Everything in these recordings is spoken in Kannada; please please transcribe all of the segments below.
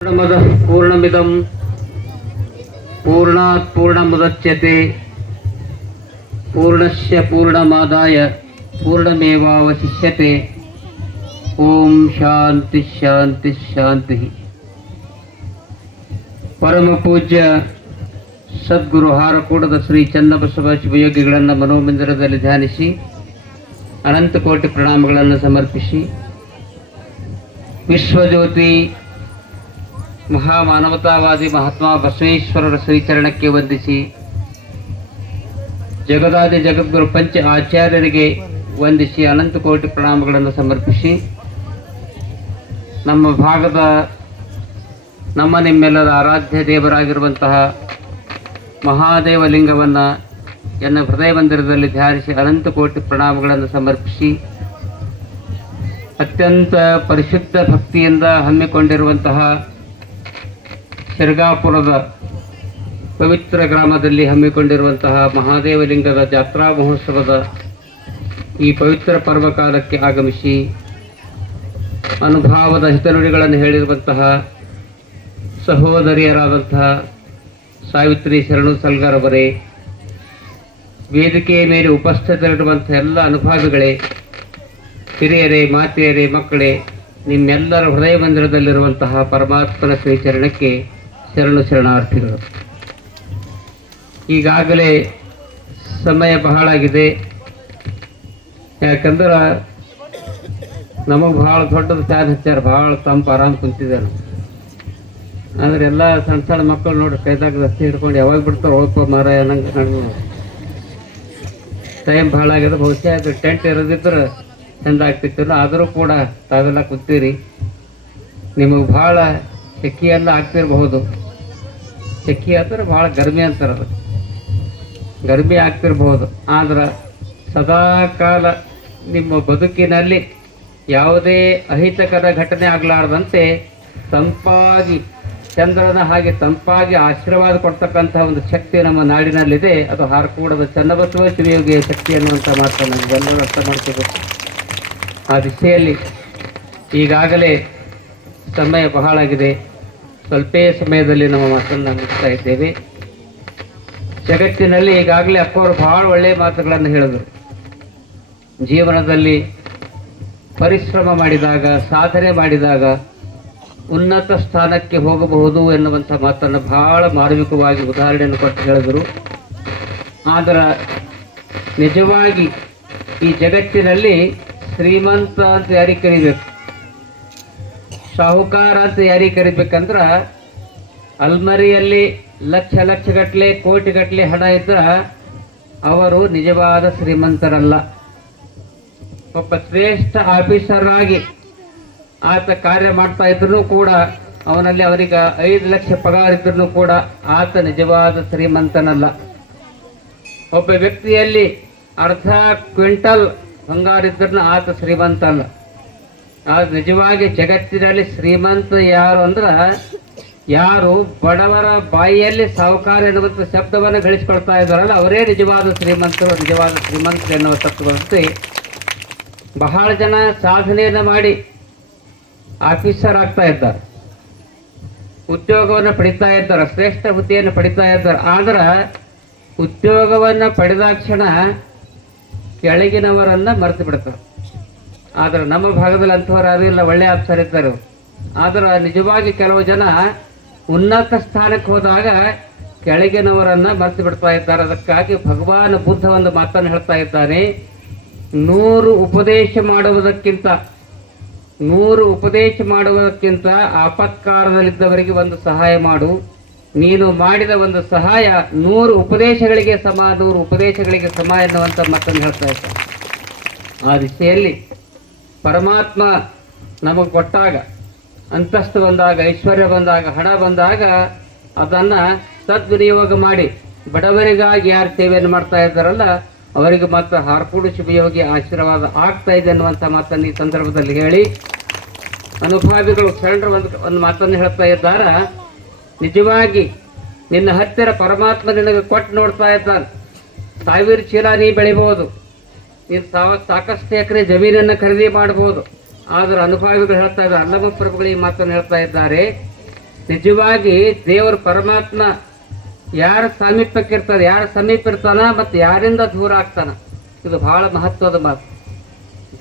पूर्णमिदं पूर्णात् पूर्णमुदच्यते पूर्णस्य पूर्णमादाय पूर्णमेवावशिष्यते। ओम शांति शांति शांति। परम पूज्य सद्गुರು ಹಾರಕೂಡದ ಶ್ರೀ ಚನ್ನಬಸವ ಶಿವಯೋಗಿಗಳನ್ನು ಮನೋಮಂದಿರದಲ್ಲಿ ಧ್ಯಾನಿಸಿ ಅನಂತ ಕೋಟಿ ಪ್ರಣಾಮಗಳನ್ನು ಸಮರ್ಪಿಸಿ ವಿಶ್ವಜ್ಯೋತಿ ಮಹಾಮಾನವತಾವಾದಿ ಮಹಾತ್ಮ ಬಸವೇಶ್ವರರ ಶ್ರೀಚರಣಕ್ಕೆ ವಂದಿಸಿ ಜಗದಾದಿ ಜಗದ್ಗುರು ಪಂಚ ಆಚಾರ್ಯರಿಗೆ ವಂದಿಸಿ ಅನಂತ ಕೋಟಿ ಪ್ರಣಾಮಗಳನ್ನು ಸಮರ್ಪಿಸಿ ನಮ್ಮ ಭಾಗದ ನಿಮ್ಮೆಲ್ಲರ ಆರಾಧ್ಯ ದೇವರಾಗಿರುವಂತಹ ಮಹಾದೇವ ಲಿಂಗವನ್ನು ಎನ್ನ ಹೃದಯ ಮಂದಿರದಲ್ಲಿ ಧ್ಯಾನಿಸಿ ಅನಂತ ಕೋಟಿ ಪ್ರಣಾಮಗಳನ್ನು ಸಮರ್ಪಿಸಿ ಅತ್ಯಂತ ಪರಿಶುದ್ಧ ಭಕ್ತಿಯಿಂದ ಹಮ್ಮಿಕೊಂಡಿರುವಂತಹ ಶಿರಗಾಪುರದ ಪವಿತ್ರ ಗ್ರಾಮದಲ್ಲಿ ಹಮ್ಮಿಕೊಂಡಿರುವಂತಹ ಮಹಾದೇವಲಿಂಗದ ಜಾತ್ರಾ ಮಹೋತ್ಸವದ ಈ ಪವಿತ್ರ ಪರ್ವಕಾಲಕ್ಕೆ ಆಗಮಿಸಿ ಅನುಭಾವದ ಹಿತನುಡಿಗಳನ್ನು ಹೇಳಿರುವಂತಹ ಸಹೋದರಿಯರಾದಂತಹ ಸಾವಿತ್ರಿ ಶರಣು ಸಲ್ಗಾರ್ ಅವರೇ, ವೇದಿಕೆಯ ಮೇಲೆ ಉಪಸ್ಥಿತರಿರುವಂತಹ ಎಲ್ಲ ಅನುಭಾವಿಗಳೇ, ಹಿರಿಯರೇ, ಮಾತೆಯರೇ, ಮಕ್ಕಳೇ, ನಿಮ್ಮೆಲ್ಲರ ಹೃದಯ ಮಂದಿರದಲ್ಲಿರುವಂತಹ ಪರಮಾತ್ಮನ ಶ್ರೀಚರಣಕ್ಕೆ ಶರಣು ಶರಣಾರ್ಥಿಗಳು. ಈಗಾಗಲೇ ಸಮಯ ಬಹಳ ಆಗಿದೆ. ಯಾಕಂದ್ರೆ ನಮಗೆ ಭಾಳ ದೊಡ್ಡದು ಫ್ಯಾನ್ ಹಚ್ಚಾರ, ಭಾಳ ತಂಪು ಆರಾಮ್ ಕುಂತಿದ್ದಾನೆ. ಅಂದ್ರೆ ಎಲ್ಲ ಸಣ್ಣ ಸಣ್ಣ ಮಕ್ಕಳು ನೋಡ್ರಿ ಕೈದಾಗ ರಸ್ತೆ ಹಿಡ್ಕೊಂಡು ಯಾವಾಗ ಬಿಡ್ತಾರೆ ಹೋಗ್ಪ ಮರ ಅನ್ನಂಗೆ ಕಾಣ್ಬೋದು. ಟೈಮ್ ಭಾಳ ಆಗಿದೆ. ಬಹುಶಃ ಅದು ಟೆಂಟ್ ಇರೋದಿದ್ರೆ ಚೆಂದ ಆಗ್ತಿತ್ತು. ಆದರೂ ಕೂಡ ತಾವೆಲ್ಲ ಕೂತೀರಿ. ನಿಮಗೆ ಭಾಳ ಸೆಖಿಯೆಲ್ಲ ಆಗ್ತಿರಬಹುದು. ಸೆಖಿ ಅಂದ್ರೆ ಭಾಳ ಗರ್ಮಿ ಅಂತಾರೆ, ಅದು ಗರ್ಮಿ ಆಗ್ತಿರ್ಬಹುದು. ಆದ್ರೆ ಸದಾಕಾಲ ನಿಮ್ಮ ಬದುಕಿನಲ್ಲಿ ಯಾವುದೇ ಅಹಿತಕರ ಘಟನೆ ಆಗಲಾರ್ದಂತೆ ತಂಪಾಗಿ ಚಂದ್ರನ ಹಾಗೆ ತಂಪಾಗಿ ಆಶೀರ್ವಾದ ಕೊಡ್ತಕ್ಕಂಥ ಒಂದು ಶಕ್ತಿ ನಮ್ಮ ನಾಡಿನಲ್ಲಿದೆ. ಅದು ಹಾರಕೂಡದ ಚನ್ನಬಸವ ಶಿವಯೋಗಿಯ ಶಕ್ತಿ ಅನ್ನುವಂಥ ಮಾತನ್ನು ನಾವೆಲ್ಲರೂ ಅರ್ಥ ಮಾಡ್ಕೋಬೇಕು. ಆ ದಿಶೆಯಲ್ಲಿ ಈಗಾಗಲೇ ಸಮಯ ಬಹಳ ಆಗಿದೆ. ಸ್ವಲ್ಪೇ ಸಮಯದಲ್ಲಿ ನಮ್ಮ ಮಾತನ್ನು ಮುಗಿಸ್ತಾ ಇದ್ದೇವೆ. ಜಗತ್ತಿನಲ್ಲಿ ಈಗಾಗಲೇ ಅಪ್ಪವರು ಬಹಳ ಒಳ್ಳೆಯ ಮಾತುಗಳನ್ನು ಹೇಳಿದರು. ಜೀವನದಲ್ಲಿ ಪರಿಶ್ರಮ ಮಾಡಿದಾಗ, ಸಾಧನೆ ಮಾಡಿದಾಗ ಉನ್ನತ ಸ್ಥಾನಕ್ಕೆ ಹೋಗಬಹುದು ಎನ್ನುವಂಥ ಮಾತನ್ನು ಬಹಳ ಮಾರ್ಮಿಕವಾಗಿ ಉದಾಹರಣೆಯನ್ನು ಕೊಟ್ಟು ಹೇಳಿದರು. ಆದರೆ ನಿಜವಾಗಿ ಈ ಜಗತ್ತಿನಲ್ಲಿ ಶ್ರೀಮಂತ ಅಂತ ಯಾರಿಗೆ ಕರಿಬೇಕು, ಸಾಹುಕಾರ ಅಂತ ಯಾರಿಗೆ ಕರಿಬೇಕಂದ್ರೆ ಅಲ್ಮರಿಯಲ್ಲಿ ಲಕ್ಷ ಲಕ್ಷಗಟ್ಟಲೆ ಕೋಟಿಗಟ್ಟಲೆ ಹಣ ಇದ್ದರೆ ಅವರು ನಿಜವಾದ ಶ್ರೀಮಂತರಲ್ಲ. ಒಬ್ಬ ಶ್ರೇಷ್ಠ ಆಫೀಸರ್ ಆಗಿ ಆತ ಕಾರ್ಯ ಮಾಡ್ತಾ ಇದ್ರೂ ಕೂಡ ಅವನಲ್ಲಿ ಅವರಿಗೆ 5 ಲಕ್ಷ ಪಗಾರ ಇದ್ರೂ ಕೂಡ ಆತ ನಿಜವಾದ ಶ್ರೀಮಂತನಲ್ಲ. ಒಬ್ಬ ವ್ಯಕ್ತಿಯಲ್ಲಿ ಅರ್ಧ ಕ್ವಿಂಟಲ್ ಬಂಗಾರ ಇದ್ರೂ ಆತ ಶ್ರೀಮಂತ ಅಲ್ಲ. ಆದ್ರೆ ನಿಜವಾಗಿ ಜಗತ್ತಿನಲ್ಲಿ ಶ್ರೀಮಂತ ಯಾರು ಅಂದ್ರೆ ಯಾರು ಬಡವರ ಬಾಯಿಯಲ್ಲಿ ಸಾಹುಕಾರ ಎನ್ನುವಂಥ ಶಬ್ದವನ್ನು ಗಳಿಸ್ಕೊಳ್ತಾ ಇದ್ದಾರಲ್ಲ ಅವರೇ ನಿಜವಾದ ಶ್ರೀಮಂತರು, ನಿಜವಾದ ಶ್ರೀಮಂತರು ಎನ್ನುವ ತತ್ವದಂತೆ ಬಹಳ ಜನ ಸಾಧನೆಯನ್ನು ಮಾಡಿ ಆಫೀಸರ್ ಆಗ್ತಾ ಇದ್ದಾರೆ, ಉದ್ಯೋಗವನ್ನು ಪಡಿತಾ ಇದ್ದಾರೆ, ಶ್ರೇಷ್ಠ ಹುದ್ದೆಯನ್ನು ಪಡಿತಾ ಇದ್ದಾರೆ. ಆದ್ರೆ ಉದ್ಯೋಗವನ್ನು ಪಡೆದಾಕ್ಷಣ ಕೆಳಗಿನವರನ್ನು ಮರೆತು ಬಿಡ್ತಾರೆ. ಆದ್ರೆ ನಮ್ಮ ಭಾಗದಲ್ಲಿ ಅಂಥವ್ರು ಯಾರೂ ಇಲ್ಲ, ಒಳ್ಳೆ ಆಫೀಸರ್ ಇದ್ದಾರೆ. ಆದ್ರೆ ನಿಜವಾಗಿ ಕೆಲವು ಜನ ಉನ್ನತ ಸ್ಥಾನಕ್ಕೆ ಹೋದಾಗ ಕೆಳಗಿನವರನ್ನು ಮರೆತು ಬಿಡ್ತಾ ಇದ್ದಾರೆ. ಅದಕ್ಕಾಗಿ ಭಗವಾನ್ ಬುದ್ಧ ಒಂದು ಮಾತನ್ನು ಹೇಳ್ತಾ ಇದ್ದಾನೆ, 100 ಉಪದೇಶ ಮಾಡುವುದಕ್ಕಿಂತ ಆಪತ್ಕಾಲದಲ್ಲಿದ್ದವರಿಗೆ ಒಂದು ಸಹಾಯ ಮಾಡು. ನೀನು ಮಾಡಿದ ಒಂದು ಸಹಾಯ 100 ಉಪದೇಶಗಳಿಗೆ ಸಮ, 100 ಉಪದೇಶಗಳಿಗೆ ಸಮ ಎನ್ನುವಂಥ ಮಾತನ್ನು ಹೇಳ್ತಾ ಇದ್ದಾರೆ. ಆ ದಿಶೆಯಲ್ಲಿ ಪರಮಾತ್ಮ ನಮಗೆ ಕೊಟ್ಟಾಗ, ಅಂತಸ್ತು ಬಂದಾಗ, ಐಶ್ವರ್ಯ ಬಂದಾಗ, ಹಣ ಬಂದಾಗ ಅದನ್ನು ಸದ್ವಿನಿಯೋಗ ಮಾಡಿ ಬಡವರಿಗಾಗಿ ಯಾರು ಸೇವೆಯನ್ನು ಮಾಡ್ತಾ ಇದ್ದಾರಲ್ಲ ಅವರಿಗೆ ಮಾತ್ರ ಹಾರಕೂಡು ಶಿವಯೋಗಿ ಆಶೀರ್ವಾದ ಆಗ್ತಾ ಇದೆ ಅನ್ನುವಂಥ ಮಾತನ್ನು ಈ ಸಂದರ್ಭದಲ್ಲಿ ಹೇಳಿ, ಅನುಭಾವಿಗಳು ಶರಣರು ಒಂದು ಮಾತನ್ನು ಹೇಳ್ತಾ ಇದ್ದಾರೆ. ನಿಜವಾಗಿ ನಿನ್ನ ಹತ್ತಿರ ಪರಮಾತ್ಮ ನಿನಗೆ ಕೊಟ್ಟು ನೋಡ್ತಾ ಇದ್ದಾನೆ. 1000 ಚೀಲ ನೀ ಬೆಳಿಬೋದು, ನೀನು ಸಾಕಷ್ಟು ಎಕರೆ ಜಮೀನನ್ನು ಖರೀದಿ ಮಾಡ್ಬೋದು. ಆದರೆ ಅನುಭಾವಿಗಳು ಹೇಳ್ತಾ ಇದ್ದಾರೆ, ಅಲ್ಲಮ ಪ್ರಭುಗಳು ಈ ಮಾತನ್ನು ಹೇಳ್ತಾ ಇದ್ದಾರೆ, ನಿಜವಾಗಿ ದೇವರ ಪರಮಾತ್ಮ ಯಾರ ಸಾಮೀಪ್ಯಕ್ಕಿರ್ತಾನೆ, ಯಾರ ಸಮೀಪ ಇರ್ತಾನ ಮತ್ತು ಯಾರಿಂದ ದೂರ ಆಗ್ತಾನ, ಇದು ಬಹಳ ಮಹತ್ವದ ಮಾತು.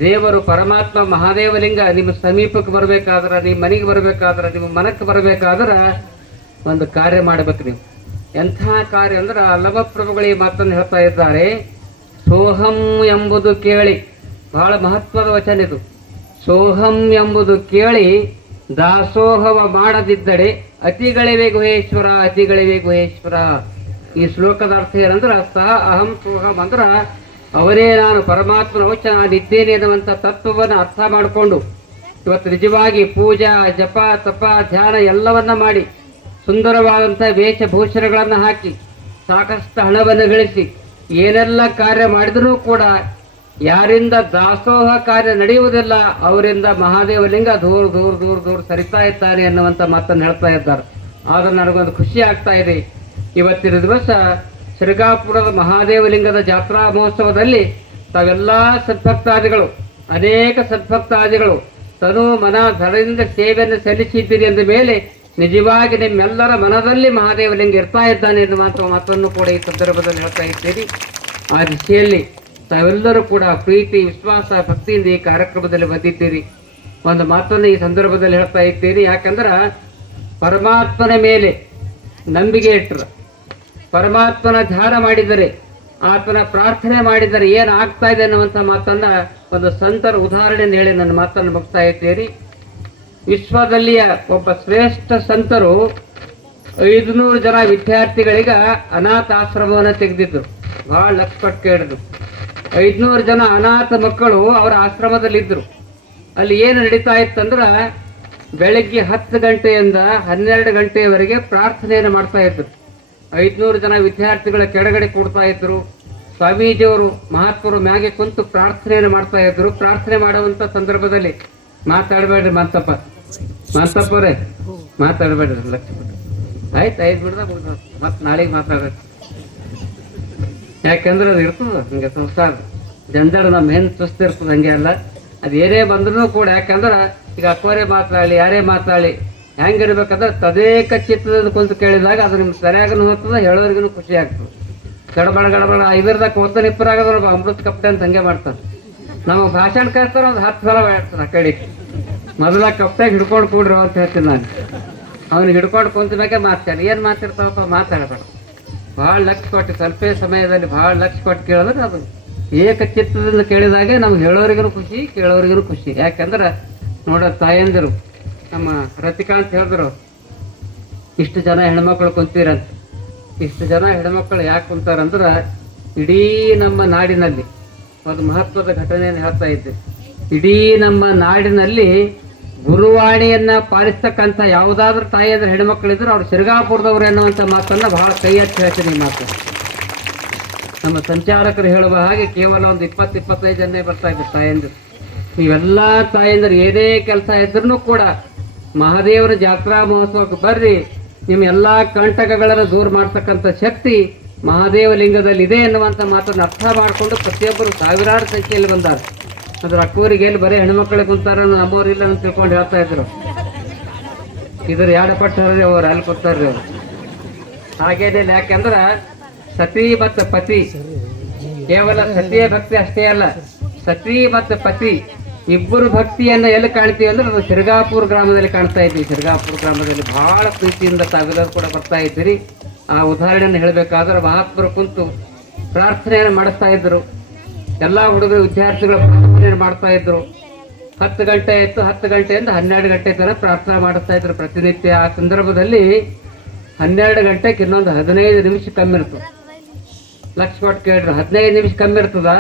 ದೇವರು ಪರಮಾತ್ಮ ಮಹಾದೇವಲಿಂಗ ನಿಮ್ಮ ಸಮೀಪಕ್ಕೆ ಬರಬೇಕಾದ್ರೆ, ನಿಮ್ಮ ಮನೆಗೆ ಬರಬೇಕಾದ್ರೆ, ನಿಮ್ಮ ಮನಕ್ಕೆ ಬರಬೇಕಾದ್ರೆ ಒಂದು ಕಾರ್ಯ ಮಾಡಬೇಕು ನೀವು. ಎಂಥ ಕಾರ್ಯ ಅಂದ್ರೆ ಲವಪ್ರಭುಗಳು ಈ ಮಾತನ್ನು ಹೇಳ್ತಾ ಇದ್ದಾರೆ. ಸೋಹಂ ಎಂಬುದು ಕೇಳಿ, ಬಹಳ ಮಹತ್ವದ ವಚನ ಇದು. ಸೋಹಂ ಎಂಬುದು ಕೇಳಿ ದಾಸೋಹವ ಮಾಡದಿದ್ದರೆ ಅತಿಗಳಿವೆ ಗುಹೇಶ್ವರ, ಅತಿಗಳಿವೆ ಗುಹೇಶ್ವರ. ಈ ಶ್ಲೋಕದ ಅರ್ಥ ಏನಂದ್ರೆ ಸಹ ಅಹಂ ಸೋಹಂ ಅಂದ್ರ ಅವರೇ ನಾನು, ಪರಮಾತ್ಮನ ವಚ ನಾನಿದ್ದೇನೆ ಅನ್ನುವಂಥ ತತ್ವವನ್ನು ಅರ್ಥ ಮಾಡಿಕೊಂಡು ಇವತ್ತು ನಿಜವಾಗಿ ಪೂಜಾ ಜಪ ತಪ ಧ್ಯಾನ ಎಲ್ಲವನ್ನ ಮಾಡಿ ಸುಂದರವಾದಂಥ ವೇಷಭೂಷಣಗಳನ್ನು ಹಾಕಿ ಸಾಕಷ್ಟು ಹಣವನ್ನು ಗಳಿಸಿ ಏನೆಲ್ಲ ಕಾರ್ಯ ಮಾಡಿದರೂ ಕೂಡ ಯಾರಿಂದ ದಾಸೋಹ ಕಾರ್ಯ ನಡೆಯುವುದಿಲ್ಲ ಅವರಿಂದ ಮಹಾದೇವಲಿಂಗ ದೂರ ದೂರ ದೂರ ದೂರ ಸರಿತಾ ಇದ್ದಾನೆ ಅನ್ನುವಂಥ ಮಾತನ್ನು ಹೇಳ್ತಾ ಇದ್ದಾರೆ. ಆದ್ರೆ ನನಗೊಂದು ಖುಷಿ ಆಗ್ತಾ ಇದೆ. ಇವತ್ತಿನ ದಿವಸ ಶ್ರೀಗಾಪುರದ ಮಹಾದೇವಲಿಂಗದ ಜಾತ್ರಾ ಮಹೋತ್ಸವದಲ್ಲಿ ತಾವೆಲ್ಲ ಸದ್ಭಕ್ತಾದಿಗಳು, ಅನೇಕ ಸದ್ಭಕ್ತಾದಿಗಳು ತನು ಮನ ಧನದಿಂದ ಸೇವೆಯನ್ನು ಸಲ್ಲಿಸಿದ್ದೀರಿ ಎಂದ ಮೇಲೆ ನಿಜವಾಗಿ ನಿಮ್ಮೆಲ್ಲರ ಮನದಲ್ಲಿ ಮಹಾದೇವಲಿಂಗ ಇರ್ತಾ ಇದ್ದಾನೆ ಎನ್ನುವಂಥ ಮಾತನ್ನು ಕೂಡ ಈ ಸಂದರ್ಭದಲ್ಲಿ ಹೇಳ್ತಾ ಇದ್ದೀರಿ. ಆ ದಿಶೆಯಲ್ಲಿ ತಾವೆಲ್ಲರೂ ಕೂಡ ಪ್ರೀತಿ ವಿಶ್ವಾಸ ಭಕ್ತಿಯಿಂದ ಈ ಕಾರ್ಯಕ್ರಮದಲ್ಲಿ ಬಂದಿದ್ದೀರಿ. ಒಂದು ಮಾತನ್ನು ಈ ಸಂದರ್ಭದಲ್ಲಿ ಹೇಳ್ತಾ ಇದ್ದೀರಿ. ಯಾಕಂದ್ರೆ ಪರಮಾತ್ಮನ ಮೇಲೆ ನಂಬಿಕೆ ಇಟ್ಟರು, ಪರಮಾತ್ಮನ ಧ್ಯಾನ ಮಾಡಿದರೆ, ಆತನ ಪ್ರಾರ್ಥನೆ ಮಾಡಿದರೆ ಏನು ಆಗ್ತಾ ಇದೆ ಅನ್ನುವಂಥ ಮಾತನ್ನ ಒಂದು ಸಂತರ ಉದಾಹರಣೆಯನ್ನು ಹೇಳಿ ನನ್ನ ಮಾತನ್ನು ಮುಗಿಸ್ತಾ ಇದ್ದೀರಿ. ವಿಶ್ವದಲ್ಲಿಯ ಒಬ್ಬ ಶ್ರೇಷ್ಠ ಸಂತರು 500 ಜನ ವಿದ್ಯಾರ್ಥಿಗಳಿಗೆ ಅನಾಥ ಆಶ್ರಮವನ್ನು ತೆಗೆದಿದ್ರು. ಬಹಳ ಲಕ್ಷಪಟ್ಟು ಕೇಳಿದ್ರು. 500 ಜನ ಅನಾಥ ಮಕ್ಕಳು ಅವರ ಆಶ್ರಮದಲ್ಲಿದ್ದರು. ಅಲ್ಲಿ ಏನು ನಡೀತಾ ಇತ್ತಂದ್ರೆ ಬೆಳಗ್ಗೆ 10 ಗಂಟೆಯಿಂದ 12 ಗಂಟೆಯವರೆಗೆ ಪ್ರಾರ್ಥನೆಯನ್ನು ಮಾಡ್ತಾ ಇದ್ರು. 500 ಜನ ವಿದ್ಯಾರ್ಥಿಗಳ ಕೆಳಗಡೆ ಕೂಡ್ತಾ ಇದ್ರು. ಸ್ವಾಮೀಜಿಯವರು ಮಹಾತ್ಮರು ಮ್ಯಾಗೆ ಕುಂತು ಪ್ರಾರ್ಥನೆಯನ್ನು ಮಾಡ್ತಾ ಇದ್ರು. ಪ್ರಾರ್ಥನೆ ಮಾಡುವಂಥ ಸಂದರ್ಭದಲ್ಲಿ ಮಾತಾಡಬೇಡ್ರಿ ಮಂತಪ್ಪರೇ, ಮಾತಾಡಬೇಡ್ರಿ, ಲಕ್ಷ ಆಯ್ತು 5 ಬಿಡ್ದಾಗ ಮತ್ತೆ ನಾಳೆಗೆ ಮಾತಾಡ್ಬೇಕು. ಯಾಕಂದ್ರೆ ಅದು ಇರ್ತದ ಹಂಗೆ ಸಂಸಾರ ಜಂಜಾಡ ನಮ್ಮ ಹೆಣ್ಣು ಚುಸ್ತ ಇರ್ತದೆ. ಹಂಗೆ ಅಲ್ಲ, ಅದು ಏನೇ ಬಂದ್ರೂ ಕೂಡ. ಯಾಕಂದ್ರೆ ಈಗ ಅಕ್ಕೋರೇ ಮಾತಾಡಲಿ ಯಾರೇ ಮಾತಾಡಲಿ ಹೆಂಗಿರ್ಬೇಕಂದ್ರೆ ತದೇಕ ಚಿತ್ತದ ಕುಂತು ಕೇಳಿದಾಗ ಅದು ನಿಮ್ಗೆ ಸರಿಯಾಗೂ ಹೋಗ್ತದೆ, ಹೇಳೋರಿಗೂ ಖುಷಿ ಆಗ್ತದೆ. ಗಡಬಡ ಇದರದಾಗ ಓದ್ತಾನೆ ಇಬ್ಬರಾಗದ ಅಮೃತ ಕಪ್ಪೆ ಅಂತ ಹಂಗೆ ಮಾಡ್ತಾರೆ. ನಮ್ಮ ಭಾಷಣ ಕರ್ತಾರೆ ಒಂದು 10 ಸಲ ಹೇಳ್ತಾರೆ. ಆ ಕಡೆ ಮೊದಲ ಕಪ್ಪೆಗೆ ಹಿಡ್ಕೊಂಡು ಕೂಡ್ರಿ ಅಂತ ಹೇಳ್ತೀನಿ ನಾನು. ಅವ್ನಿಗೆ ಹಿಡ್ಕೊಂಡು ಕುಂತಬೇಕೆ ಮಾತಾಡಿ, ಏನು ಮಾತಾಡ್ತಾವಪ್ಪ ಮಾತಾಡಬೇಡ. ಭಾಳ ಲಕ್ಷ ಕೊಟ್ಟು ಸ್ವಲ್ಪ ಸಮಯದಲ್ಲಿ ಭಾಳ ಲಕ್ಷ ಕೊಟ್ಟು ಕೇಳಿದ್ರೆ ಅದು ಏಕ ಚಿತ್ತದಿಂದ ಕೇಳಿದಾಗೆ ನಮ್ಗೆ ಹೇಳೋರಿಗೂ ಖುಷಿ, ಕೇಳೋರಿಗೂ ಖುಷಿ. ಯಾಕಂದ್ರೆ ನೋಡ ತಾಯಂದಿರು ನಮ್ಮ ರತಿಕಾ ಅಂತ ಹೇಳಿದ್ರು, ಇಷ್ಟು ಜನ ಹೆಣ್ಮಕ್ಳು ಕುಂತೀರಂತ. ಇಷ್ಟು ಜನ ಹೆಣ್ಮಕ್ಳು ಯಾಕೆ ಕುಂತಾರಂದ್ರೆ ಇಡೀ ನಮ್ಮ ನಾಡಿನಲ್ಲಿ ಒಂದು ಮಹತ್ವದ ಘಟನೆಯನ್ನು ಹೇಳ್ತಾ ಇದ್ದೆ. ಇಡೀ ನಮ್ಮ ನಾಡಿನಲ್ಲಿ ಗುರುವಾಣಿಯನ್ನ ಪಾಲಿಸ್ತಕ್ಕಂಥ ಯಾವುದಾದ್ರೂ ತಾಯಿಯಂದ್ರೆ ಹೆಣ್ಮಕ್ಳಿದ್ರು ಅವ್ರು ಶ್ರೀಗಾಪುರದವ್ರು ಎನ್ನುವಂಥ ಮಾತನ್ನ ಬಹಳ ಕೈ ಹಚ್ಚಿ ಹೇಳ್ತೀನಿ. ಈ ಮಾತು ನಮ್ಮ ಸಂಚಾರಕರು ಹೇಳುವ ಹಾಗೆ ಕೇವಲ ಒಂದು 20-25 ಜನ ಬರ್ತಾ ಇದ್ರು ತಾಯಂದಿರು. ನೀವೆಲ್ಲ ತಾಯಂದಿರು ಏನೇ ಕೆಲಸ ಇದ್ರೂ ಕೂಡ ಮಹಾದೇವರ ಜಾತ್ರಾ ಮಹೋತ್ಸವಕ್ಕೆ ಬರ್ರಿ. ನಿಮ್ಮ ಎಲ್ಲಾ ಕಂಟಕಗಳನ್ನು ದೂರ ಮಾಡ್ತಕ್ಕಂಥ ಶಕ್ತಿ ಮಹಾದೇವ ಲಿಂಗದಲ್ಲಿ ಇದೆ ಎನ್ನುವಂಥ ಮಾತನ್ನು ಅರ್ಥ ಮಾಡಿಕೊಂಡು ಪ್ರತಿಯೊಬ್ಬರು ಸಾವಿರಾರು ಸಂಖ್ಯೆಯಲ್ಲಿ ಬಂದಾರೆ. ಅದ್ರ ಅಕ್ಕೂರಿಗೆ ಎಲ್ಲಿ ಬರೀ ಹೆಣ್ಮಕ್ಳಿಗೆ ಕುಂತಾರ, ನಮ್ಮವ್ರಿಲ್ಲ ಅಂತ ತಿಳ್ಕೊಂಡು ಹೇಳ್ತಾ ಇದ್ರು. ಇದ್ರ ಯಾಡಪಟ್ಟವ್ರಿ ಅವ್ರು ಅಲ್ಲಿ ಕೂತಾರ್ರಿ ಅವ್ರು. ಹಾಗೇನಿಲ್ಲ. ಯಾಕಂದ್ರೆ ಸತಿ ಮತ್ತು ಪತಿ, ಕೇವಲ ಸತಿಯ ಭಕ್ತಿ ಅಷ್ಟೇ ಅಲ್ಲ, ಸತಿ ಮತ್ತು ಪತಿ ಇಬ್ಬರು ಭಕ್ತಿಯನ್ನು ಎಲ್ಲಿ ಕಾಣ್ತೀವಿ ಅಂದ್ರೆ ಅದು ಶ್ರೀಗಾಪುರ ಗ್ರಾಮದಲ್ಲಿ ಕಾಣ್ತಾ ಇದ್ದೀವಿ. ಶ್ರೀಗಾಪುರ ಗ್ರಾಮದಲ್ಲಿ ಬಹಳ ಪ್ರೀತಿಯಿಂದ ತಾವೆಲ್ಲರೂ ಕೂಡ ಬರ್ತಾ ಇದ್ದೀರಿ. ಆ ಉದಾಹರಣೆಯನ್ನು ಹೇಳಬೇಕಾದ್ರೆ ಮಹಾತ್ಮರು ಕುಂತು ಪ್ರಾರ್ಥನೆಯನ್ನು ಮಾಡಿಸ್ತಾ ಇದ್ರು. ಎಲ್ಲ ಹುಡುಗರು ವಿದ್ಯಾರ್ಥಿಗಳು ಪ್ರಾರ್ಥನೆಯನ್ನು ಮಾಡ್ತಾ ಇದ್ರು. 10 ಗಂಟೆ ಆಯಿತು, 10 ಗಂಟೆಯಿಂದ 12 ಗಂಟೆ ತನಕ ಪ್ರಾರ್ಥನೆ ಮಾಡಿಸ್ತಾ ಇದ್ರು ಪ್ರತಿನಿತ್ಯ. ಆ ಸಂದರ್ಭದಲ್ಲಿ 12 ಗಂಟೆಗೆ ಇನ್ನೊಂದು 15 ನಿಮಿಷ ಕಮ್ಮಿ ಇರ್ತದೆ. ಲಕ್ಷ ಕೊಟ್ಟು ಕೇಳ್ರಿ, 15 ನಿಮಿಷ ಕಮ್ಮಿ ಇರ್ತದ.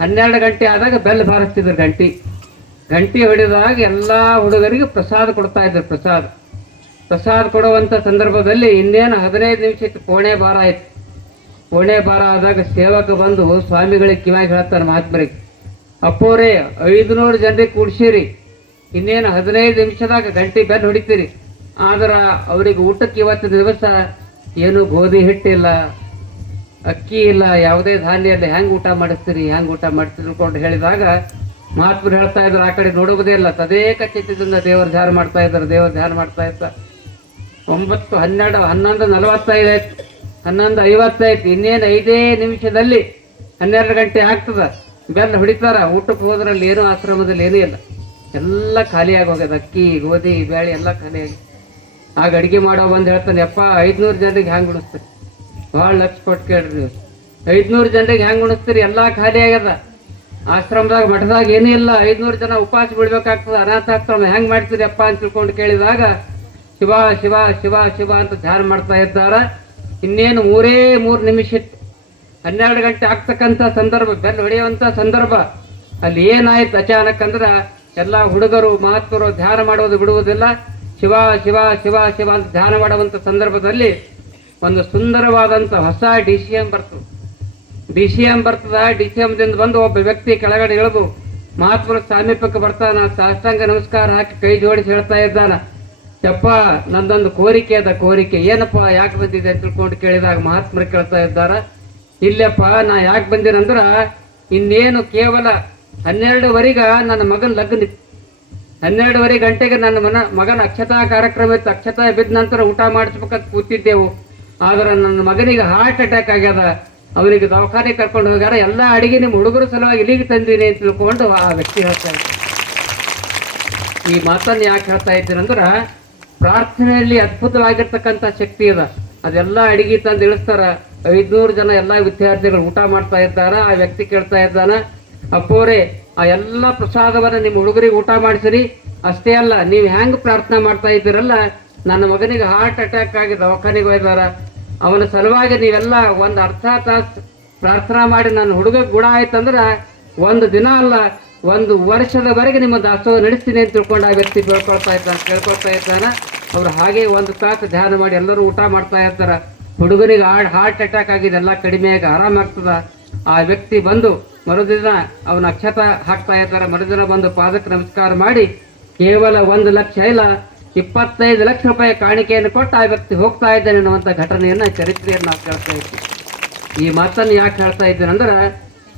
12 ಗಂಟೆ ಆದಾಗ ಬೆಲ್ ಬಾರಿಸ್ತಿದ್ರು. ಗಂಟಿ ಹೊಡೆದಾಗ ಎಲ್ಲ ಹುಡುಗರಿಗೆ ಪ್ರಸಾದ ಕೊಡ್ತಾ ಇದ್ರು. ಪ್ರಸಾದ ಕೊಡುವಂಥ ಸಂದರ್ಭದಲ್ಲಿ ಇನ್ನೇನು 15 ನಿಮಿಷಕ್ಕೆ ಕೋಣೆ ಬಾರ ಆಯ್ತು. ಕೋಣೆ ಬಾರ ಆದಾಗ ಸೇವಕ ಬಂದು ಸ್ವಾಮಿಗಳಿಗೆ ಕಿವಾಗಿ ಹೇಳ್ತಾರೆ ಮಹಾತ್ಮರಿಗೆ, ಅಪ್ಪೋರೇ 500 ಜನರಿಗೆ ಕೂಡ್ಸಿರಿ, ಇನ್ನೇನು 15 ನಿಮಿಷದಾಗ ಗಂಟೆ ಬೆಲ್ ಹೊಡಿತೀರಿ. ಆದ್ರೆ ಅವ್ರಿಗೆ ಊಟಕ್ಕೆ ಇವತ್ತು ದಿವಸ ಏನು ಗೋಧಿ ಹಿಟ್ಟಿಲ್ಲ, ಅಕ್ಕಿ ಇಲ್ಲ, ಯಾವುದೇ ಧಾನ್ಯ ಇಲ್ಲ, ಹೆಂಗೆ ಊಟ ಮಾಡಿಸ್ತೀರಿ ಅನ್ಕೊಂಡು ಹೇಳಿದಾಗ ಮಹಾತ್ಮರು ಹೇಳ್ತಾ ಇದ್ರು, ಆ ಕಡೆ ನೋಡುವುದೇ ಇಲ್ಲ, ತದೇಕ ಚಿತ್ತದಿಂದ ದೇವರ ಧ್ಯಾನ ಮಾಡ್ತಾ ಇದ್ದಾರೆ. 9, 12, 11:45 ಆಯ್ತು, 11:50 ಇನ್ನೇನು 5 ನಿಮಿಷದಲ್ಲಿ 12 ಗಂಟೆ ಆಗ್ತದ. ಬೆಲ್ಲ ಹೊಡಿತಾರ. ಊಟಕ್ಕೆ ಹೋದ್ರಲ್ಲಿ ಏನೂ ಆಶ್ರಮದಲ್ಲಿ ಏನೂ ಇಲ್ಲ, ಎಲ್ಲ ಖಾಲಿಯಾಗಿ ಹೋಗ್ಯದ. ಅಕ್ಕಿ, ಗೋಧಿ, ಬೇಳೆ ಎಲ್ಲ ಖಾಲಿಯಾಗಿ. ಆಗ ಅಡಿಗೆ ಮಾಡೋ ಬಂದು ಹೇಳ್ತಾನೆ, ಯಪ್ಪ 500 ಜನರಿಗೆ ಹ್ಯಾಂಗೆ ಉಣಿಸ್ತೀರಿ? ಭಾಳ ಲಕ್ಷ ಕೊಟ್ಟು ಕೇಳ್ರಿ ನೀವು, 500 ಜನರಿಗೆ ಹ್ಯಾಂಗೆ ಉಣಿಸ್ತೀರಿ? ಎಲ್ಲ ಖಾಲಿ ಆಗ್ಯದ. ಆಶ್ರಮದಾಗ ಮಠದಾಗ ಏನೂ ಇಲ್ಲ, 500 ಜನ ಉಪವಾಸ ಬಿಡ್ಬೇಕಾಗ್ತದೆ, ಅನಾಥಾಶ್ರಮ ಹೆಂಗೆ ಮಾಡ್ತೀರಿ ಅಪ್ಪ ಅಂತ ತಿಳ್ಕೊಂಡು ಕೇಳಿದಾಗ ಶಿವ ಶಿವ ಶಿವ ಶಿವ ಅಂತ ಧ್ಯಾನ ಮಾಡ್ತಾ ಇದ್ದಾರ. ಇನ್ನೇನು 3 ನಿಮಿಷ ಇತ್ತು, 12 ಗಂಟೆ ಆಗ್ತಕ್ಕಂಥ ಸಂದರ್ಭ, ಬೆಲ್ಲ ಹೊಡೆಯುವಂಥ ಸಂದರ್ಭ. ಅಲ್ಲಿ ಏನಾಯ್ತು ಅಚಾನಕ್ ಅಂದ್ರೆ, ಎಲ್ಲ ಹುಡುಗರು ಮಹತ್ವರು ಧ್ಯಾನ ಮಾಡೋದು ಬಿಡುವುದಿಲ್ಲ, ಶಿವ ಶಿವ ಶಿವ ಶಿವ ಅಂತ ಧ್ಯಾನ ಮಾಡುವಂಥ ಸಂದರ್ಭದಲ್ಲಿ ಒಂದು ಸುಂದರವಾದಂಥ ಹೊಸ DCM ಬರ್ತದೆ. DCM ಬರ್ತದ. DCMದಿಂದ ಬಂದು ಒಬ್ಬ ವ್ಯಕ್ತಿ ಕೆಳಗಡೆ ಇಳಿದು ಮಹಾತ್ಮರ ಸಾಮೀಪ್ಯಕ್ಕೆ ಬರ್ತಾನ. ಸಾಷ್ಟಾಂಗ ನಮಸ್ಕಾರ ಹಾಕಿ ಕೈ ಜೋಡಿಸಿ ಹೇಳ್ತಾ ಇದ್ದಾನ, ಯಪ್ಪ ನಂದೊಂದು ಕೋರಿಕೆ ಅದ. ಕೋರಿಕೆ ಏನಪ್ಪ, ಯಾಕೆ ಬಂದಿದೆ ಅಂತ ತಿಳ್ಕೊಂಡು ಕೇಳಿದಾಗ ಮಹಾತ್ಮರು ಕೇಳ್ತಾ ಇದ್ದಾರ, ಇಲ್ಲಪ್ಪ ನಾ ಯಾಕೆ ಬಂದಿರಂದ್ರ, ಇನ್ನೇನು ಕೇವಲ 12ವರೆಗೆ ನನ್ನ ಮಗನ ಲಗ್ನ ಇತ್ತು. 12 ಗಂಟೆಗೆ ನನ್ನ ಮಗನ ಅಕ್ಷತಾ ಕಾರ್ಯಕ್ರಮ ಇತ್ತು. ಅಕ್ಷತಾ ಬಿದ್ದ ನಂತರ ಊಟ ಮಾಡಿಸ್ಬೇಕಂತ ಕೂತಿದ್ದೆವು. ಆದ್ರೆ ನನ್ನ ಮಗನಿಗೆ ಹಾರ್ಟ್ ಅಟ್ಯಾಕ್ ಆಗ್ಯದ, ಅವನಿಗೆ ದವಾಖಾನೆ ಕರ್ಕೊಂಡು ಹೋಗ್ಯಾರ. ಎಲ್ಲ ಅಡಿಗೆ ನಿಮ್ಮ ಹುಡುಗರು ಸಲುವಾಗಿ ಇಲ್ಲಿಗೆ ತಂದೀನಿ ಅಂತ ತಿಳ್ಕೊಂಡು ಆ ವ್ಯಕ್ತಿ ಹೇಳ್ತಾ ಇದ್ದ. ಈ ಮಾತನ್ನು ಯಾಕೆ ಹೇಳ್ತಾ ಇದ್ದೀನಂದ್ರೆ, ಪ್ರಾರ್ಥನೆಯಲ್ಲಿ ಅದ್ಭುತವಾಗಿರ್ತಕ್ಕಂಥ ಶಕ್ತಿ ಅದ. ಅದೆಲ್ಲ ಅಡಿಗೆ ತಂದು ಇಳಿಸ್ತಾರ. 500 ಜನ ಎಲ್ಲ ವಿದ್ಯಾರ್ಥಿಗಳು ಊಟ ಮಾಡ್ತಾ ಇದ್ದಾರ. ಆ ವ್ಯಕ್ತಿ ಕೇಳ್ತಾ ಇದ್ದಾನ, ಅಪ್ಪೋರೆ ಆ ಎಲ್ಲ ಪ್ರಸಾದವನ್ನ ನಿಮ್ಮ ಹುಡುಗರಿಗೆ ಊಟ ಮಾಡಿಸಿರಿ. ಅಷ್ಟೇ ಅಲ್ಲ, ನೀವು ಹೆಂಗ್ ಪ್ರಾರ್ಥನೆ ಮಾಡ್ತಾ ಇದ್ದೀರಲ್ಲ, ನನ್ನ ಮಗನಿಗೆ ಹಾರ್ಟ್ ಅಟ್ಯಾಕ್ ಆಗಿ ದವಾಖಾನೆಗೆ ಹೋಯ್ದಾರ, ಅವನ ಸಲುವಾಗಿ ನೀವೆಲ್ಲ ಒಂದು ಅರ್ಧ ತಾಸು ಪ್ರಾರ್ಥನಾ ಮಾಡಿ ನನ್ನ ಹುಡುಗ ಗುಣ ಆಯ್ತಂದ್ರೆ 1 ದಿನ ಅಲ್ಲ 1 ವರ್ಷದವರೆಗೆ ನಿಮ್ಮ ದಾಸೋಹ ನಡೆಸ್ತೀನಿ ಅಂತ ತಿಳ್ಕೊಂಡು ಆ ವ್ಯಕ್ತಿ ಕೇಳ್ಕೊಳ್ತಾ ಇದ್ದಾನೆ. ಅವ್ರು ಹಾಗೆ 1 ತಾಸು ಧ್ಯಾನ ಮಾಡಿ ಎಲ್ಲರೂ ಊಟ ಮಾಡ್ತಾ ಇರ್ತಾರ. ಹುಡುಗನಿಗೆ ಹಾರ್ಟ್ ಅಟ್ಯಾಕ್ ಆಗಿದೆ, ಎಲ್ಲ ಕಡಿಮೆಯಾಗಿ ಆರಾಮಾಗ್ತದ. ಆ ವ್ಯಕ್ತಿ ಬಂದು ಮರುದಿನ ಅವನ ಅಕ್ಷತ ಹಾಕ್ತಾ ಇದ್ದಾರೆ. ಮರುದಿನ ಬಂದು ಪಾದಕ್ಕೆ ನಮಸ್ಕಾರ ಮಾಡಿ ಕೇವಲ 1 ಲಕ್ಷ ಇಲ್ಲ 25 ಲಕ್ಷ ರೂಪಾಯಿ ಕಾಣಿಕೆಯನ್ನು ಕೊಟ್ಟು ಆ ವ್ಯಕ್ತಿ ಹೋಗ್ತಾ ಇದ್ದಾನೆ ಅನ್ನುವಂಥ ಘಟನೆಯನ್ನ, ಚರಿತ್ರೆಯನ್ನು ನಾವು ಕೇಳ್ತಾ ಇದ್ದೀವಿ. ಈ ಮಾತನ್ನು ಯಾಕೆ ಹೇಳ್ತಾ ಇದ್ದೇನೆ ಅಂದ್ರೆ,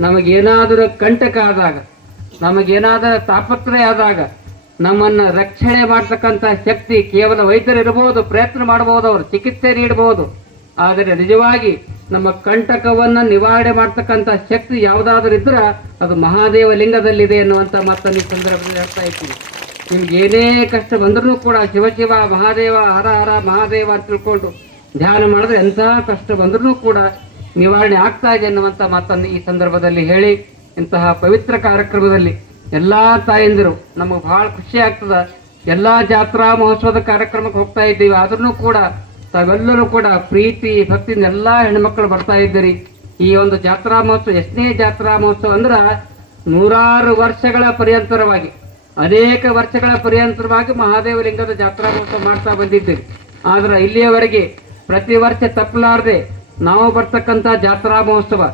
ನಮಗೇನಾದರೂ ಕಂಟಕ ಆದಾಗ, ನಮಗೇನಾದರೂ ತಾಪತ್ರಯ ಆದಾಗ ನಮ್ಮನ್ನು ರಕ್ಷಣೆ ಮಾಡ್ತಕ್ಕಂಥ ಶಕ್ತಿ ಕೇವಲ ವೈದ್ಯರು ಇರಬಹುದು, ಪ್ರಯತ್ನ ಮಾಡಬಹುದು, ಅವರು ಚಿಕಿತ್ಸೆ ನೀಡಬಹುದು. ಆದರೆ ನಿಜವಾಗಿ ನಮ್ಮ ಕಂಟಕವನ್ನು ನಿವಾರಣೆ ಮಾಡ್ತಕ್ಕಂಥ ಶಕ್ತಿ ಯಾವುದಾದ್ರೂ ಇದ್ರೆ ಅದು ಮಹಾದೇವ ಲಿಂಗದಲ್ಲಿದೆ ಎನ್ನುವಂಥ ಮಾತನ್ನು ಈ ಸಂದರ್ಭದಲ್ಲಿ ಹೇಳ್ತಾ ಇದ್ದೀನಿ. ನಿಮ್ಗೆ ಏನೇ ಕಷ್ಟ ಬಂದ್ರೂ ಕೂಡ ಶಿವ ಶಿವ ಮಹಾದೇವ ಹರ ಹರ ಮಹಾದೇವ ಅಂತ ತಿಳ್ಕೊಂಡು ಧ್ಯಾನ ಮಾಡಿದ್ರೆ ಎಂತಹ ಕಷ್ಟ ಬಂದ್ರೂ ಕೂಡ ನಿವಾರಣೆ ಆಗ್ತಾ ಇದೆ ಎನ್ನುವಂಥ ಮಾತನ್ನು ಈ ಸಂದರ್ಭದಲ್ಲಿ ಹೇಳಿ, ಇಂತಹ ಪವಿತ್ರ ಕಾರ್ಯಕ್ರಮದಲ್ಲಿ ಎಲ್ಲಾ ತಾಯಂದಿರು ನಮಗೆ ಬಹಳ ಖುಷಿ ಆಗ್ತದ. ಎಲ್ಲಾ ಜಾತ್ರಾ ಮಹೋತ್ಸವದ ಕಾರ್ಯಕ್ರಮಕ್ಕೆ ಹೋಗ್ತಾ ಇದ್ದೀವಿ, ಆದ್ರೂ ಕೂಡ ತಾವೆಲ್ಲರೂ ಕೂಡ ಪ್ರೀತಿ ಭಕ್ತಿಯಿಂದ ಎಲ್ಲಾ ಹೆಣ್ಮಕ್ಳು ಬರ್ತಾ ಇದ್ದೀರಿ. ಈ ಒಂದು ಜಾತ್ರಾ ಮಹೋತ್ಸವ ಎಷ್ಟನೇ ಜಾತ್ರಾ ಮಹೋತ್ಸವ ಅಂದ್ರ 100 ವರ್ಷಗಳ ಪರ್ಯಂತರವಾಗಿ, ಅನೇಕ ವರ್ಷಗಳ ಪರ್ಯಂತರವಾಗಿ ಮಹಾದೇವ ಲಿಂಗದ ಜಾತ್ರಾ ಮಹೋತ್ಸವ ಮಾಡ್ತಾ ಬಂದಿದ್ದೀರಿ. ಆದ್ರೆ ಇಲ್ಲಿಯವರೆಗೆ ಪ್ರತಿ ವರ್ಷ ತಪ್ಪಲಾರದೆ ನಾವು ಬರ್ತಕ್ಕಂಥ ಜಾತ್ರಾ ಮಹೋತ್ಸವ,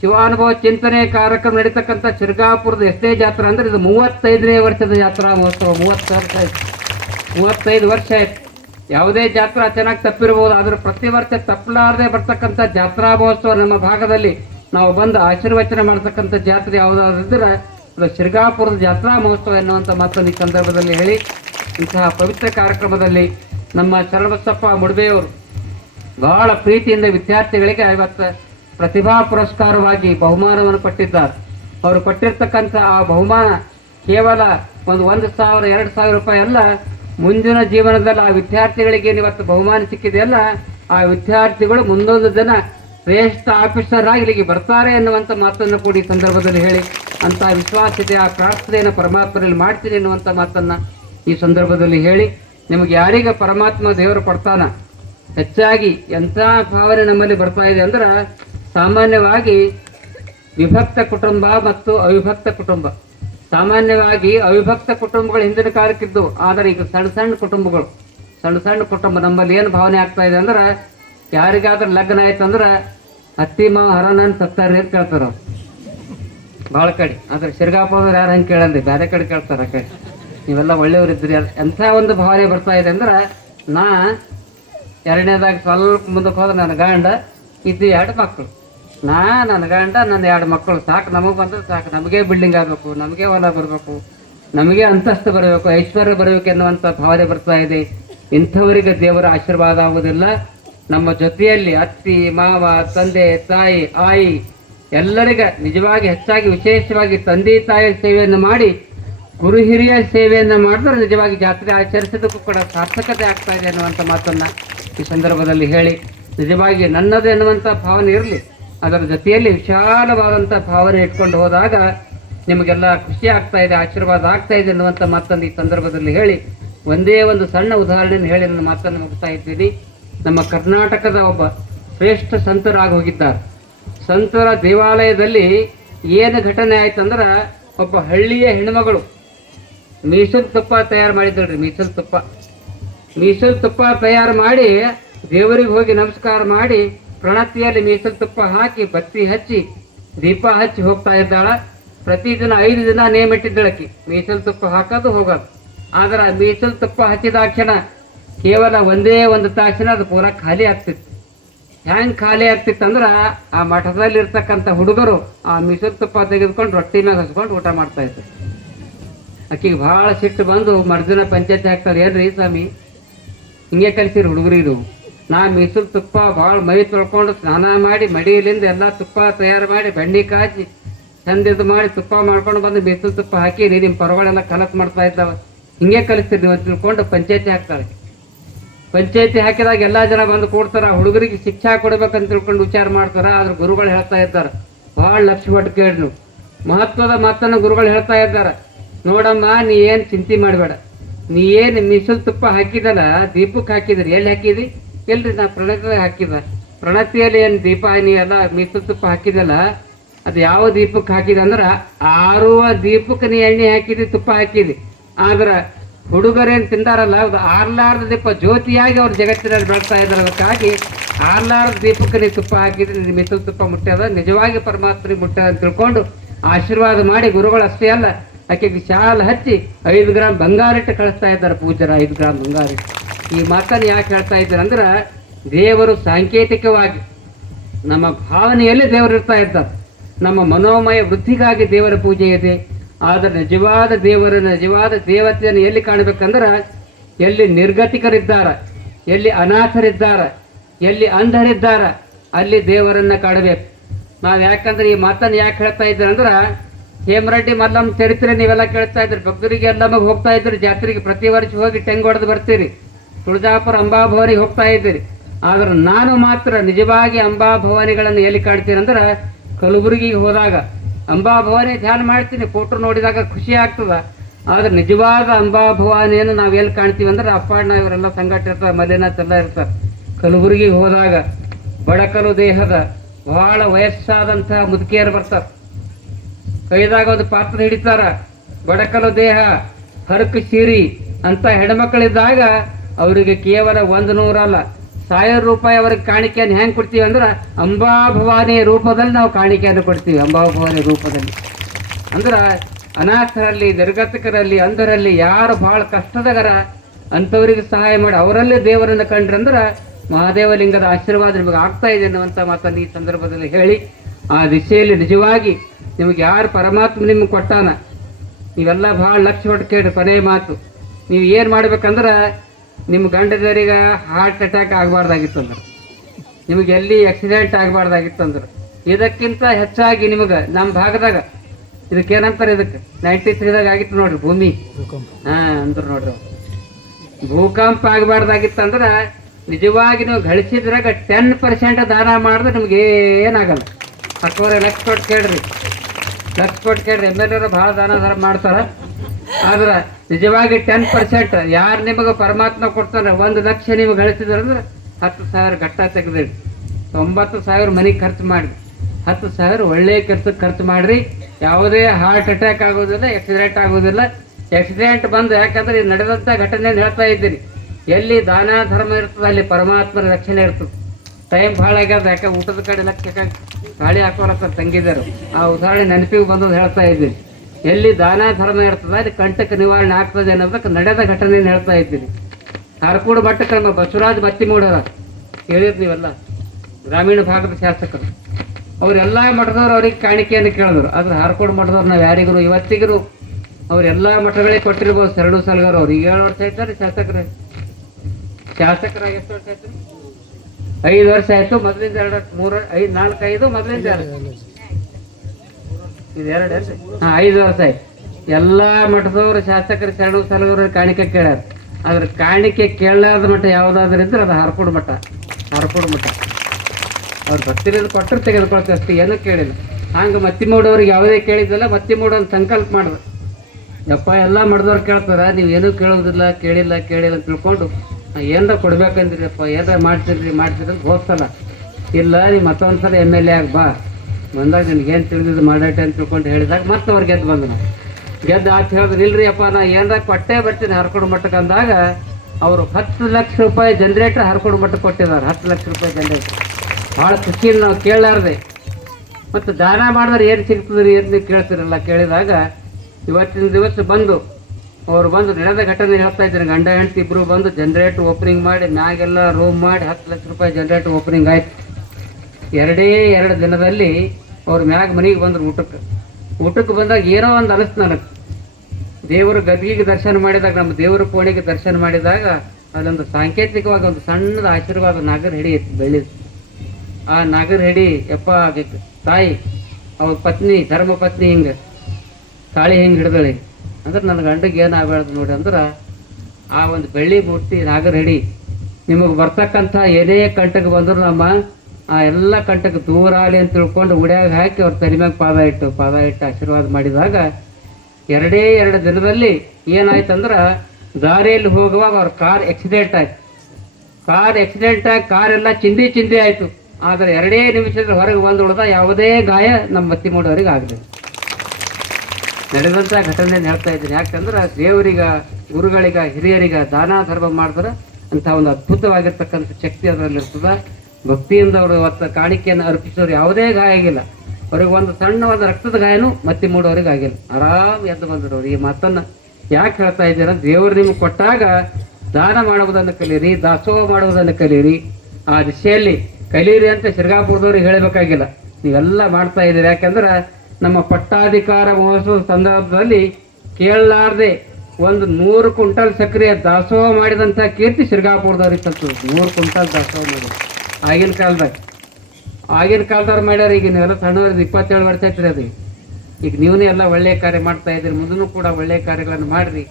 ಶಿವಾನುಭವ ಚಿಂತನೆ ಕಾರ್ಯಕ್ರಮ ನಡೀತಕ್ಕಂಥ ಶಿರ್ಗಾಪುರದ ಎಷ್ಟೇ ಜಾತ್ರಾ ಅಂದ್ರೆ ಇದು 35ನೇ ವರ್ಷದ ಜಾತ್ರಾ ಮಹೋತ್ಸವ. 35 ವರ್ಷ ಆಯ್ತು. ಯಾವುದೇ ಜಾತ್ರಾ ಚೆನ್ನಾಗಿ ತಪ್ಪಿರಬಹುದು, ಆದ್ರೆ ಪ್ರತಿ ವರ್ಷ ತಪ್ಪಲಾರದೆ ಬರ್ತಕ್ಕಂಥ ಜಾತ್ರಾ ಮಹೋತ್ಸವ ನಮ್ಮ ಭಾಗದಲ್ಲಿ ನಾವು ಬಂದು ಆಶೀರ್ವಚನ ಮಾಡ್ತಕ್ಕಂಥ ಜಾತ್ರೆ ಯಾವುದಾದ್ರೆ ಅದು ಶಿರ್ಗಾಪುರದ ಜಾತ್ರಾ ಮಹೋತ್ಸವ ಎನ್ನುವಂಥ ಮಾತನ್ನು ಈ ಸಂದರ್ಭದಲ್ಲಿ ಹೇಳಿ, ಇಂತಹ ಪವಿತ್ರ ಕಾರ್ಯಕ್ರಮದಲ್ಲಿ ನಮ್ಮ ಶರಣಬಸಪ್ಪ ಮುಡ್ಬೆಯವರು ಬಹಳ ಪ್ರೀತಿಯಿಂದ ವಿದ್ಯಾರ್ಥಿಗಳಿಗೆ ಇವತ್ತು ಪ್ರತಿಭಾ ಪುರಸ್ಕಾರವಾಗಿ ಬಹುಮಾನವನ್ನು ಕೊಟ್ಟಿದ್ದಾರೆ. ಅವರು ಕೊಟ್ಟಿರ್ತಕ್ಕಂಥ ಆ ಬಹುಮಾನ ಕೇವಲ 1,000 2,000 ರೂಪಾಯಿ ಅಲ್ಲ, ಮುಂದಿನ ಜೀವನದಲ್ಲಿ ಆ ವಿದ್ಯಾರ್ಥಿಗಳಿಗೆ ಇವತ್ತು ಬಹುಮಾನ ಸಿಕ್ಕಿದೆಯಲ್ಲ, ಆ ವಿದ್ಯಾರ್ಥಿಗಳು ಮುಂದೊಂದು ದಿನ ಶ್ರೇಷ್ಠ ಆಫೀಸರ್ ಆಗಿ ಇಲ್ಲಿಗೆ ಬರ್ತಾರೆ ಎನ್ನುವಂಥ ಮಾತನ್ನು ಕೂಡ ಈ ಸಂದರ್ಭದಲ್ಲಿ ಹೇಳಿ, ಅಂತ ವಿಶ್ವಾಸ ಇದೆ, ಆ ಪ್ರಾರ್ಥನೆಯನ್ನು ಪರಮಾತ್ಮನಲ್ಲಿ ಮಾಡ್ತೀನಿ ಎನ್ನುವಂಥ ಮಾತನ್ನ ಈ ಸಂದರ್ಭದಲ್ಲಿ ಹೇಳಿ, ನಿಮಗೆ ಯಾರೀಗ ಪರಮಾತ್ಮ ದೇವರು ಕೊಡ್ತಾನ, ಹೆಚ್ಚಾಗಿ ಎಂಥ ಭಾವನೆ ನಮ್ಮಲ್ಲಿ ಬರ್ತಾ ಇದೆ ಅಂದ್ರೆ, ಸಾಮಾನ್ಯವಾಗಿ ವಿಭಕ್ತ ಕುಟುಂಬ ಮತ್ತು ಅವಿಭಕ್ತ ಕುಟುಂಬ. ಸಾಮಾನ್ಯವಾಗಿ ಅವಿಭಕ್ತ ಕುಟುಂಬಗಳು ಹಿಂದಿನ ಕಾಲಕ್ಕಿದ್ದು, ಆದರೆ ಈಗ ಸಣ್ಣ ಸಣ್ಣ ಕುಟುಂಬ ನಮ್ಮಲ್ಲಿ ಏನು ಭಾವನೆ ಆಗ್ತಾ ಇದೆ ಅಂದ್ರೆ, ಯಾರಿಗಾದ್ರೂ ಲಗ್ನ ಆಯ್ತಂದ್ರೆ ಅತ್ತಿ ಮಾವ ಹರನನ್ ಸತ್ತಾರ ಅಂತ ಕೇಳ್ತಾರ ಭಾಳ ಕಡೆ. ಆದ್ರೆ ಶಿರ್ಗಾಪುರದವ್ರು ಯಾರು ಹಂಗೆ ಕೇಳಂದ್ರಿ, ಬೇರೆ ಕಡೆ ಕೇಳ್ತಾರ. ಆ ಕಡೆ ನೀವೆಲ್ಲ ಒಳ್ಳೆಯವರಿದ್ರಿ. ಎಂಥ ಒಂದು ಭಾವನೆ ಬರ್ತಾ ಇದೆ ಅಂದ್ರೆ, ನಾ ಎರಡನೇದಾಗ ಸ್ವಲ್ಪ ಮುಂದಕ್ಕೆ ಹೋದ್ರೆ ನನ್ನ ಗಂಡ ಇದ್ದು 2 ಮಕ್ಕಳು, ನನ್ನ ಗಂಡ ನನ್ನ 2 ಮಕ್ಕಳು ಸಾಕು, ನಮಗೆ ಬಂದ್ರೆ ಸಾಕು, ನಮಗೆ ಬಿಲ್ಡಿಂಗ್ ಆಗಬೇಕು, ನಮಗೆ ಹೊಲ ಬರಬೇಕು, ನಮಗೆ ಅಂತಸ್ತು ಬರಬೇಕು, ಐಶ್ವರ್ಯ ಬರಬೇಕು ಎನ್ನುವಂಥ ಭಾವನೆ ಬರ್ತಾ ಇದೆ. ಇಂಥವರಿಗೆ ದೇವರ ಆಶೀರ್ವಾದ ಆಗುವುದಿಲ್ಲ. ನಮ್ಮ ಜೊತೆಯಲ್ಲಿ ಅತ್ತಿ ಮಾವ ತಂದೆ ತಾಯಿ ಆಯಿ ಎಲ್ಲರಿಗ ನಿಜವಾಗಿ ಹೆಚ್ಚಾಗಿ ವಿಶೇಷವಾಗಿ ತಂದೆ ತಾಯಿಯ ಸೇವೆಯನ್ನು ಮಾಡಿ ಗುರು ಹಿರಿಯ ಸೇವೆಯನ್ನು ಮಾಡಿದ್ರೆ ನಿಜವಾಗಿ ಜಾತ್ರೆ ಆಚರಿಸೋದಕ್ಕೂ ಕೂಡ ಸಾರ್ಥಕತೆ ಆಗ್ತಾ ಇದೆ ಅನ್ನುವಂಥ ಮಾತನ್ನು ಈ ಸಂದರ್ಭದಲ್ಲಿ ಹೇಳಿ, ನಿಜವಾಗಿ ನನ್ನದು ಎನ್ನುವಂಥ ಭಾವನೆ ಇರಲಿ, ಅದರ ಜೊತೆಯಲ್ಲಿ ವಿಶಾಲವಾದಂಥ ಭಾವನೆ ಇಟ್ಕೊಂಡು ಹೋದಾಗ ನಿಮಗೆಲ್ಲ ಖುಷಿ ಆಗ್ತಾ ಇದೆ, ಆಶೀರ್ವಾದ ಆಗ್ತಾ ಇದೆ ಅನ್ನುವಂಥ ಮಾತನ್ನು ಈ ಸಂದರ್ಭದಲ್ಲಿ ಹೇಳಿ ಒಂದೇ ಒಂದು ಸಣ್ಣ ಉದಾಹರಣೆಯನ್ನು ಹೇಳಿ ನನ್ನ ಮಾತನ್ನು ಮುಗಿಸ್ತಾ ಇದ್ದೀನಿ. ನಮ್ಮ ಕರ್ನಾಟಕದ ಒಬ್ಬ ಶ್ರೇಷ್ಠ ಸಂತರಾಗಿ ಹೋಗಿದ್ದಾರೆ. ಸಂತರ ದೇವಾಲಯದಲ್ಲಿ ಏನು ಘಟನೆ ಆಯ್ತಂದ್ರೆ, ಒಬ್ಬ ಹಳ್ಳಿಯ ಹೆಣ್ಮಗಳು ಮೀಸಲು ತುಪ್ಪ ತಯಾರು ಮಾಡಿದ್ದಳ್ರಿ. ಮೀಸಲು ತುಪ್ಪ ತಯಾರು ಮಾಡಿ ದೇವರಿಗೆ ಹೋಗಿ ನಮಸ್ಕಾರ ಮಾಡಿ ಪ್ರಣತಿಯಲ್ಲಿ ಮೀಸಲು ತುಪ್ಪ ಹಾಕಿ ಬತ್ತಿ ಹಚ್ಚಿ ದೀಪ ಹಚ್ಚಿ ಹೋಗ್ತಾ ಇದ್ದಾಳ. ಪ್ರತಿದಿನ 5 ದಿನ ನೇಮಿಟ್ಟಿದ್ದಳಕಿ ಮೀಸಲು ತುಪ್ಪ ಹಾಕೋದು ಹೋಗೋದು. ಆದ್ರೆ ಮೀಸಲು ತುಪ್ಪ ಹಚ್ಚಿದಾಕ್ಷಣ ಕೇವಲ ಒಂದೇ ಒಂದು ತಾಸಿನ ಅದು ಪೂರ ಖಾಲಿ ಆಗ್ತಿತ್ತು. ಹೆಂಗ್ ಖಾಲಿ ಆಗ್ತಿತ್ತು ಅಂದ್ರೆ, ಆ ಮಠದಲ್ಲಿ ಇರ್ತಕ್ಕಂಥ ಹುಡುಗರು ಆ ಮೀಸಲು ತುಪ್ಪ ತೆಗೆದುಕೊಂಡು ರೊಟ್ಟಿ ಮ್ಯಾಗ ಹಚ್ಕೊಂಡು ಊಟ ಮಾಡ್ತಾ ಇದ್ರು. ಆಕಿಗೆ ಭಾಳ ಸಿಟ್ಟು ಬಂದು ಮರ್ದಿನ ಪಂಚಾಯತಿ ಹಾಕ್ತಾರೆ, ಏನ್ರಿ ಸ್ವಾಮಿ ಹಿಂಗೆ ಕಲಿಸಿರಿ ಹುಡುಗರಿದು, ನಾ ಮೀಸಲು ತುಪ್ಪ ಭಾಳ ಮೈ ತೊಳ್ಕೊಂಡು ಸ್ನಾನ ಮಾಡಿ ಮಡಿಯಲಿಂದ ಎಲ್ಲ ತುಪ್ಪ ತಯಾರು ಮಾಡಿ ಬೆಣ್ಣೆ ಕಾಚಿ ಚಂದ ಮಾಡಿ ತುಪ್ಪ ಮಾಡ್ಕೊಂಡು ಬಂದು ಮೀಸಲು ತುಪ್ಪ ಹಾಕಿ ನಿಮ್ಮ ಪರಗಳೆಲ್ಲ ಕಲಸ್ ಮಾಡ್ತಾ ಇದ್ದಾವ, ಹಿಂಗೆ ಕಲಿಸ್ತೀರಿ ನೀವು ಅಂತ ತಿಳ್ಕೊಂಡು ಪಂಚಾಯತಿ ಹಾಕ್ತಾಳೆ. ಪಂಚಾಯತಿ ಹಾಕಿದಾಗ ಎಲ್ಲ ಜನ ಬಂದು ಕೂಡ್ತಾರ, ಹುಡುಗರಿಗೆ ಶಿಕ್ಷಾ ಕೊಡ್ಬೇಕಂತ ತಿಳ್ಕೊಂಡು ವಿಚಾರ ಮಾಡ್ತಾರ. ಆದ್ರೆ ಗುರುಗಳು ಹೇಳ್ತಾ ಇದ್ದಾರೆ, ಭಾಳ ಲಕ್ಷ ಒಟ್ಟು ಕೇಳಿ ನೀವು ಮಹತ್ವದ ಮಾತನ್ನು ಗುರುಗಳು ಹೇಳ್ತಾ ಇದ್ದಾರೆ. ನೋಡಮ್ಮ, ನೀ ಏನು ಚಿಂತೆ ಮಾಡಬೇಡ, ನೀ ಏನು ಮೀಸಲು ತುಪ್ಪ ಹಾಕಿದಲ್ಲ ದೀಪಕ್ಕೆ ಹಾಕಿದ್ರಿ, ಎಲ್ಲಿ ಹಾಕಿದ್ರಿ? ಎಲ್ರಿ ನಾ ಪ್ರಣತಿಯಲ್ಲಿ ಹಾಕಿದ. ಪ್ರಣತಿಯಲ್ಲಿ ಏನು ದೀಪ ನೀ ಎಲ್ಲ ಮೀಸಲು ತುಪ್ಪ ಹಾಕಿದಲ್ಲ, ಅದು ಯಾವ ದೀಪಕ್ಕೆ ಹಾಕಿದ ಅಂದ್ರೆ ಆರುವ ದೀಪಕ್ಕೆ ನೀ ಎಣ್ಣೆ ಹಾಕಿದಿ, ತುಪ್ಪ ಹಾಕಿದಿ. ಆದ್ರೆ ಹುಡುಗರೇನು ತಿಂದಾರಲ್ಲ, ಅದು ಆರ್ಲಾರ್ದ ದೀಪ ಜ್ಯೋತಿಯಾಗಿ ಅವ್ರ ಜಗತ್ತಿನಲ್ಲಿ ಬೆಳ್ತಾ ಇದ್ದಾರೆ. ಅದಕ್ಕಾಗಿ ಆರ್ಲಾರ್ದ ದೀಪಕ್ಕೆ ನೀ ತುಪ್ಪ ಹಾಕಿದ್ರಿ, ನಿನ್ನ ಮೀಸಲು ತುಪ್ಪ ಮುಟ್ಟ್ಯದ, ನಿಜವಾಗಿ ಪರಮಾತ್ಮರಿಗೆ ಮುಟ್ಟ್ಯದ ಅಂತ ತಿಳ್ಕೊಂಡು ಆಶೀರ್ವಾದ ಮಾಡಿ ಗುರುಗಳು ಅಷ್ಟೇ ಅಲ್ಲ, ಆಕೆಗೆ ಶಾಲ ಹಚ್ಚಿ 5 ಗ್ರಾಮ್ ಬಂಗಾರಿಟ್ಟು ಕಳಿಸ್ತಾ ಇದ್ದಾರೆ ಪೂಜರ. 5 ಗ್ರಾಮ್ ಬಂಗಾರಿಟ್ಟು. ಈ ಮಾತನ್ನು ಯಾಕೆ ಹೇಳ್ತಾ ಇದ್ದಾರೆ ಅಂದ್ರೆ, ದೇವರು ಸಾಂಕೇತಿಕವಾಗಿ ನಮ್ಮ ಭಾವನೆಯಲ್ಲಿ ದೇವರು ಇರ್ತಾ ಇದ್ದಾರೆ. ನಮ್ಮ ಮನೋಮಯ ವೃದ್ಧಿಗಾಗಿ ದೇವರ ಪೂಜೆ ಇದೆ. ಆದರೆ ನಿಜವಾದ ದೇವತೆಯನ್ನು ಎಲ್ಲಿ ಕಾಣಬೇಕಂದ್ರೆ, ಎಲ್ಲಿ ನಿರ್ಗತಿಕರಿದ್ದಾರ, ಎಲ್ಲಿ ಅನಾಥರಿದ್ದಾರ, ಎಲ್ಲಿ ಅಂಧರಿದ್ದಾರ, ಅಲ್ಲಿ ದೇವರನ್ನ ಕಾಣಬೇಕು ನಾವು. ಯಾಕಂದ್ರೆ ಈ ಮಾತನ್ನು ಯಾಕೆ ಹೇಳ್ತಾ ಇದ್ದಾರೆ ಅಂದ್ರೆ, ಹೇಮರೆಡ್ಡಿ ಮಲ್ಲಮ್ಮ ಚರಿತ್ರೆ ನೀವೆಲ್ಲ ಕೇಳ್ತಾ ಇದ್ರಿ, ಭಕ್ತರಿಗೆ ಎಲ್ಲಮ್ಮಗೆ ಹೋಗ್ತಾ ಇದ್ರಿ, ಜಾತ್ರೆಗೆ ಪ್ರತಿ ವರ್ಷ ಹೋಗಿ ಟೆಂಗ್ ಹೊಡೆದು ಬರ್ತೀರಿ, ತುಳಜಾಪುರ ಅಂಬಾಭವಾನಿ ಹೋಗ್ತಾ ಇದ್ದೀರಿ. ಆದ್ರೆ ನಾನು ಮಾತ್ರ ನಿಜವಾಗಿ ಅಂಬಾಭವಾನಿಗಳನ್ನು ಎಲ್ಲಿ ಕಾಣ್ತೀನಿ ಅಂದ್ರೆ, ಕಲಬುರಗಿಗೆ ಹೋದಾಗ ಅಂಬಾಭವಾನಿ ಧ್ಯಾನ ಮಾಡ್ತೀನಿ, ಫೋಟೋ ನೋಡಿದಾಗ ಖುಷಿ ಆಗ್ತದ. ಆದ್ರೆ ನಿಜವಾದ ಅಂಬಾಭವಾನಿಯನ್ನು ನಾವು ಎಲ್ಲಿ ಕಾಣ್ತೀವಿ ಅಂದ್ರೆ, ಅಪ್ಪಣ್ಣ ಇವರೆಲ್ಲ ಸಂಘಟ ಇರ್ತಾರೆ, ಮಲ್ಲಿನಾಥ್ ಎಲ್ಲ ಇರ್ತಾರೆ. ಕಲಬುರಗಿಗೆ ಹೋದಾಗ ಬಡಕಲು ದೇಹದ ಬಹಳ ವಯಸ್ಸಾದಂತಹ ಮುದುಕಿಯರು ಬರ್ತಾರೆ, ಕೈದಾಗ ಒಂದು ಪಾತ್ರ ಹಿಡಿತಾರ, ಬಡಕಲು ದೇಹ ಹರಕು ಸೀರಿ ಅಂತ ಹೆಣ್ಮಕ್ಳಿದ್ದಾಗ ಅವರಿಗೆ ಕೇವಲ 100 ಅಲ್ಲ 1000 ರೂಪಾಯಿ ಅವ್ರಿಗೆ ಕಾಣಿಕೆಯನ್ನು ಹೆಂಗೆ ಕೊಡ್ತೀವಿ ಅಂದ್ರೆ, ಅಂಬಾಭವಾನಿ ರೂಪದಲ್ಲಿ ನಾವು ಕಾಣಿಕೆಯನ್ನು ಕೊಡ್ತೀವಿ. ಅಂಬಾಭವಾನಿ ರೂಪದಲ್ಲಿ ಅಂದ್ರೆ ಅನಾಥರಲ್ಲಿ, ನಿರ್ಗತಿಕರಲ್ಲಿ, ಅಂಧರಲ್ಲಿ ಯಾರು ಭಾಳ ಕಷ್ಟದಗರ ಅಂಥವರಿಗೆ ಸಹಾಯ ಮಾಡಿ ಅವರಲ್ಲೇ ದೇವರನ್ನು ಕಂಡ್ರಂದ್ರೆ ಮಹಾದೇವಲಿಂಗದ ಆಶೀರ್ವಾದ ನಿಮಗೆ ಆಗ್ತಾ ಇದೆ ಅನ್ನುವಂಥ ಮಾತನ್ನು ಈ ಸಂದರ್ಭದಲ್ಲಿ ಹೇಳಿ, ಆ ದಿಶೆಯಲ್ಲಿ ನಿಜವಾಗಿ ನಿಮಗೆ ಯಾರು ಪರಮಾತ್ಮ ನಿಮ್ಗೆ ಕೊಟ್ಟಾನ, ನೀವೆಲ್ಲ ಭಾಳ ಲಕ್ಷ ಹೊಟ್ಟು ಕೇಳ್ರಿ. ಕೊನೆಯ ಮಾತು, ನೀವು ಏನು ಮಾಡ್ಬೇಕಂದ್ರೆ, ನಿಮ್ಮ ಗಂಡದವರಿಗೆ ಹಾರ್ಟ್ ಅಟ್ಯಾಕ್ ಆಗಬಾರ್ದಾಗಿತ್ತಂದ್ರೆ, ನಿಮಗೆ ಎಲ್ಲಿ ಆಕ್ಸಿಡೆಂಟ್ ಆಗಬಾರ್ದಾಗಿತ್ತಂದ್ರೆ, ಇದಕ್ಕಿಂತ ಹೆಚ್ಚಾಗಿ ನಿಮಗೆ ನಮ್ಮ ಭಾಗದಾಗ ಇದಕ್ಕೇನಂತಾರೆ, ಇದಕ್ಕೆ 93ದಾಗ ಆಗಿತ್ತು ನೋಡ್ರಿ ಭೂಮಿ ಅಂದ್ರೆ ನೋಡ್ರಿ, ಭೂಕಂಪ ಆಗಬಾರ್ದಾಗಿತ್ತಂದ್ರೆ ನಿಜವಾಗಿ ನೀವು ಗಳಿಸಿದ್ರಾಗ 10% ದಾನ ಮಾಡಿದ್ರೆ ನಿಮ್ಗೆ ಏನಾಗಲ್ಲ. ಅಕ್ಕವ್ರೆ ಲಕ್ಷ ಕೊಟ್ಟು ಕೇಳ್ರಿ, MLA ಭಾಳ ದಾನ ಧರ್ಮ ಮಾಡ್ತಾರ. ಆದ್ರೆ ನಿಜವಾಗಿ 10% ಯಾರು ನಿಮಗೆ ಪರಮಾತ್ಮ ಕೊಡ್ತಾನೆ, 1 ಲಕ್ಷ ನೀವು ಗಳಿಸಿದ್ರಂದ್ರೆ 10,000 ಘಟ್ಟ ತೆಗೆದಿಡಿ, 90,000 ಮನೆಗೆ ಖರ್ಚು ಮಾಡಿ, 10,000 ಒಳ್ಳೆಯ ಕೆಲ್ಸಕ್ಕೆ ಖರ್ಚು ಮಾಡ್ರಿ. ಯಾವುದೇ ಹಾರ್ಟ್ ಅಟ್ಯಾಕ್ ಆಗೋದಿಲ್ಲ, ಆಕ್ಸಿಡೆಂಟ್ ಆಗೋದಿಲ್ಲ. ಆಕ್ಸಿಡೆಂಟ್ ಬಂದು ಯಾಕಂದ್ರೆ ಇದು ನಡೆದಂಥ ಘಟನೆಯನ್ನು ಹೇಳ್ತಾ ಇದ್ದೀನಿ, ಎಲ್ಲಿ ದಾನ ಧರ್ಮ ಇರ್ತದೆ ಅಲ್ಲಿ ಪರಮಾತ್ಮನ ರಕ್ಷಣೆ ಇರ್ತದೆ. ಟೈಮ್ ಭಾಳ ಆಗ್ಯದ, ಯಾಕೆ ಊಟದ ಕಡೆ ಲಕ್ಷ ಗಾಳಿ ಹಾಕೋರಕ್ಕ ತಂಗಿದರು, ಆ ಉದಾಹರಣೆ ನೆನಪಿಗೆ ಬಂದದ್ದು ಹೇಳ್ತಾ ಇದ್ದೀನಿ. ಎಲ್ಲಿ ದಾನ ಧರ್ಮ ಇರ್ತದೆ ಅಲ್ಲಿ ಕಂಟಕ ನಿವಾರಣೆ ಆಗ್ತದೆ ಅನ್ನೋದಕ್ಕೆ ನಡೆದ ಘಟನೆಯನ್ನು ಹೇಳ್ತಾ ಇದ್ದೀನಿ. ಹಾರಕೂಡು ಮಟ್ಟಕ್ಕೆ ನಮ್ಮ ಬಸವರಾಜ್ ಬತ್ತಿಮೂಡರ ಹೇಳಿದ್ ನೀವೆಲ್ಲ, ಗ್ರಾಮೀಣ ಭಾಗದ ಶಾಸಕರು, ಅವರೆಲ್ಲ ಮಠದವ್ರು ಅವ್ರಿಗೆ ಕಾಣಿಕೆಯನ್ನು ಕೇಳಿದ್ರು. ಆದ್ರೆ ಹಾರಕೂಡು ಮಠದವ್ರು ನಾವು ಯಾರಿಗೂ ಇವತ್ತಿಗೂ ಅವರೆಲ್ಲ ಮಠಗಳಿಗೆ ಕೊಟ್ಟಿರ್ಬೋದು. 2 ಸಲಗಾರ ಅವ್ರು ಈಗ 7 ವರ್ಷ ಆಯ್ತಾರೆ ಶಾಸಕರು. ಶಾಸಕರಾಗಿ ಎಷ್ಟು ವರ್ಷ ಆಯ್ತು? 5 ವರ್ಷ ಆಯ್ತು. ಮೊದಲಿಂದ 2 3 5 4 5 ಮೊದಲಿಂದ 2 ಇದು 2 ಏನ್ರಿ? 5 ವರ್ಷ ಆಯ್ತು. ಎಲ್ಲಾ ಮಠದವರು ಶಾಸಕರು ಶರಣು ಸಲಗರು ಕಾಣಿಕೆ ಕೇಳ್ಯಾರ. ಅದ್ರ ಕಾಣಿಕೆ ಕೇಳಲಾದ ಮಠ ಯಾವ್ದಾದ್ರು ಇದ್ರೆ ಅದು ಹರಪುಡು ಮಠ. ಹರಪುಡು ಮಠ ಅವ್ರು ಭಕ್ತಿಲಿಂದ ಕೊಟ್ಟರು ತೆಗೆದುಕೊಳ್ತೀವಿ ಅಷ್ಟೇ, ಏನೂ ಕೇಳಿಲ್ಲ. ಹಂಗೆ ಮತ್ತಿಮೂಡವ್ರಿಗೆ ಯಾವುದೇ ಕೇಳಿದ್ದಲ್ಲ, ಮತ್ತಿಮೂಡ ಒಂದು ಸಂಕಲ್ಪ ಮಾಡಿದ್ರು. ಯಪ್ಪ ಎಲ್ಲ ಮಠದವ್ರು ಕೇಳ್ತಾರ, ನೀವು ಏನೂ ಕೇಳೋದಿಲ್ಲ, ಕೇಳಿಲ್ಲ ಅಂತ ತಿಳ್ಕೊಂಡು ಏನಾರ ಕೊಡ್ಬೇಕಂದ್ರಿ ಅಪ್ಪ, ಏನಾರ ಮಾಡ್ತೀರಿ ಅಂತ ಹೋಗ್ಸಲ್ಲ. ಇಲ್ಲ ನೀವು ಮತ್ತೊಂದ್ಸಲ MLA ಆಗಿ ಬಾ, ಬಂದಾಗ ನಿನ್ಗೇನು ತಿಳಿದಿದ್ದು ಮಾಡಾಟೆ ಅಂತ ತಿಳ್ಕೊಂಡು ಹೇಳಿದಾಗ ಮತ್ತೆ ಅವ್ರು ಗೆದ್ದು ಬಂದು ನಾವು ಗೆದ್ದು ಆತ ಹೇಳಿದ್ರು, ಇಲ್ರಿ ಅಪ್ಪ ನಾ ಏನಾರ ಕೊಟ್ಟೇ ಬರ್ತೀನಿ ಹರ್ಕೊಂಡು ಮಟ್ಟಕ್ಕೆ ಅಂದಾಗ ಅವರು 10 ಲಕ್ಷ ರೂಪಾಯಿ ಜನ್ರೇಟರ್ ಹರ್ಕೊಂಡು ಮಟ್ಟಕ್ಕೆ ಕೊಟ್ಟಿದ್ದಾರೆ. 10 ಲಕ್ಷ ರೂಪಾಯಿ ಜನ್ರೇಟರ್. ಭಾಳ ಖುಷಿಯಿಂದ ನಾವು ಕೇಳಲಾರ್ದೆ. ಮತ್ತು ದಾನ ಮಾಡಿದ್ರೆ ಏನು ಸಿಗ್ತದ್ರಿ ಏನು ಕೇಳ್ತಿರಲ್ಲ. ಕೇಳಿದಾಗ ಇವತ್ತಿನ ದಿವಸ ಅವ್ರು ಬಂದು ನಡೆದ ಘಟನೆ ಹೇಳ್ತಾ ಇದ್ದಾರೆ. ಗಂಡ ಹೆಂಡತಿ ಇಬ್ಬರು ಬಂದು ಜನ್ರೇಟರ್ ಓಪನಿಂಗ್ ಮಾಡಿ ಮ್ಯಾಗೆಲ್ಲ ರೂಮ್ ಮಾಡಿ 10 ಲಕ್ಷ ರೂಪಾಯಿ ಜನ್ರೇಟರ್ ಓಪನಿಂಗ್ ಆಯ್ತು. 2 ದಿನದಲ್ಲಿ ಅವ್ರು ಮ್ಯಾಗ ಮನೆಗೆ ಬಂದರು ಊಟಕ್ಕೆ ಬಂದಾಗ ಏನೋ ಒಂದು ಅನಿಸ್ತು ನನಗೆ. ದೇವರ ಗದಿಗೆ ದರ್ಶನ ಮಾಡಿದಾಗ, ನಮ್ಮ ದೇವರ ಕೋಣೆಗೆ ದರ್ಶನ ಮಾಡಿದಾಗ ಅಲ್ಲೊಂದು ಸಾಂಕೇತಿಕವಾಗಿ ಒಂದು ಸಣ್ಣದ ಆಶೀರ್ವಾದ ನಾಗರ ಹೆಡಿ ಇತ್ತು, ಬೆಳ್ಳಿದು. ಆ ನಾಗರ ಹೆಡಿ ಯಪ್ಪ ತಾಯಿ ಅವ್ರ ಪತ್ನಿ ಧರ್ಮ ಪತ್ನಿ ಹಿಂಗೆ ತಾಳಿ ಹಿಂಗೆ ಹಿಡ್ದಳಿ ಅಂದ್ರೆ ನನ್ನ ಗಂಡಗೆ ಏನು ಆಗ್ಬೇಡ್ದು ನೋಡಿ ಅಂದ್ರೆ ಆ ಒಂದು ಬೆಳ್ಳಿ ಮೂರ್ತಿ ನಾಗರ ಹೆಡಿ ನಿಮಗೆ ಬರ್ತಕ್ಕಂಥ ಏನೇ ಕಂಟಕ್ಕೆ ಬಂದರೂ ನಮ್ಮ ಆ ಎಲ್ಲ ಕಂಟಕ್ಕೆ ದೂರ ಆಗಲಿ ಅಂತ ತಿಳ್ಕೊಂಡು ಉಡ್ಯಾಗ ಹಾಕಿ ಅವ್ರ ತಲೆ ಮ್ಯಾಗ ಪಾದ ಇಟ್ಟು ಆಶೀರ್ವಾದ ಮಾಡಿದಾಗ 2 ದಿನದಲ್ಲಿ ಏನಾಯ್ತಂದ್ರೆ ದಾರಿಯಲ್ಲಿ ಹೋಗುವಾಗ ಅವ್ರ ಕಾರ್ ಆಕ್ಸಿಡೆಂಟ್ ಆಯ್ತು. ಕಾರೆಲ್ಲ ಚಿಂದಿ ಆಯಿತು. ಆದರೆ 2 ನಿಮಿಷದ ಹೊರಗೆ ಬಂದು ಉಳ್ದ ಯಾವುದೇ ಗಾಯ ನಮ್ಮ ಮತ್ತಿಮೂಡವರಿಗೆ ಆಗಲಿಲ್ಲ. ನಡೆದಂಥ ಘಟನೆಯನ್ನು ಹೇಳ್ತಾ ಇದ್ದೀನಿ. ಯಾಕಂದ್ರೆ ದೇವರಿಗ, ಗುರುಗಳಿಗ, ಹಿರಿಯರಿಗ ದಾನ ಧರ್ಮ ಮಾಡಿದ್ರೆ ಅಂತ ಒಂದು ಅದ್ಭುತವಾಗಿರ್ತಕ್ಕಂಥ ಶಕ್ತಿ ಅದರಲ್ಲಿರ್ತದೆ. ಭಕ್ತಿಯಿಂದ ಅವರು ಇವತ್ತು ಕಾಣಿಕೆಯನ್ನು ಅರ್ಪಿಸೋರು ಯಾವುದೇ ಗಾಯ ಆಗಿಲ್ಲ. ಅವ್ರಿಗೆ ಒಂದು ಸಣ್ಣ ಒಂದು ರಕ್ತದ ಗಾಯನೂ ಮತ್ತಿಮೂಡವರಿಗೆ ಆಗಿಲ್ಲ. ಆರಾಮ್ ಎದ್ದು ಬಂದರು. ಅವ್ರು ಈ ಮಾತನ್ನು ಯಾಕೆ ಹೇಳ್ತಾ ಇದ್ದೀರ? ದೇವರು ನಿಮ್ಗೆ ಕೊಟ್ಟಾಗ ದಾನ ಮಾಡುವುದನ್ನು ಕಲೀರಿ, ದಾಸೋಹ ಮಾಡುವುದನ್ನು ಕಲೀರಿ, ಆ ದಿಶೆಯಲ್ಲಿ ಕಲೀರಿ ಅಂತ ಶಿರ್ಗಾಪುರದವ್ರಿಗೆ ಹೇಳಬೇಕಾಗಿಲ್ಲ. ನೀವೆಲ್ಲ ಮಾಡ್ತಾ ಇದ್ದೀರಿ. ಯಾಕಂದ್ರೆ ನಮ್ಮ ಪಟ್ಟಾಧಿಕಾರ ಮಹೋತ್ಸವದ ಸಂದರ್ಭದಲ್ಲಿ ಕೇಳಲಾರ್ದೆ ಒಂದು 100 ಕ್ವಿಂಟಲ್ ಸಕ್ಕರೆ ದಾಸೋಹ ಮಾಡಿದಂಥ ಕೀರ್ತಿ ಶಿರ್ಗಾಪುರದವ್ರಿಗೆ ತರ್ತದೆ. 100 ಕ್ವಿಂಟಲ್ ದಾಸೋಹ ಮಾಡಿ ಆಗಿನ ಕಾಲದವ್ರು ಮಾಡ್ಯಾರ. ಈಗ ನೀವೆಲ್ಲ ಸಣ್ಣವ್ರದ್ದು 27 ವರ್ಷ ಆಯ್ತು ಅದು. ಈಗ ನೀವೇ ಎಲ್ಲ ಒಳ್ಳೆಯ ಕಾರ್ಯ ಮಾಡ್ತಾ ಇದ್ದೀರಿ. ಮುಂದೂ ಕೂಡ ಒಳ್ಳೆಯ ಕಾರ್ಯಗಳನ್ನು ಮಾಡಿರಿ.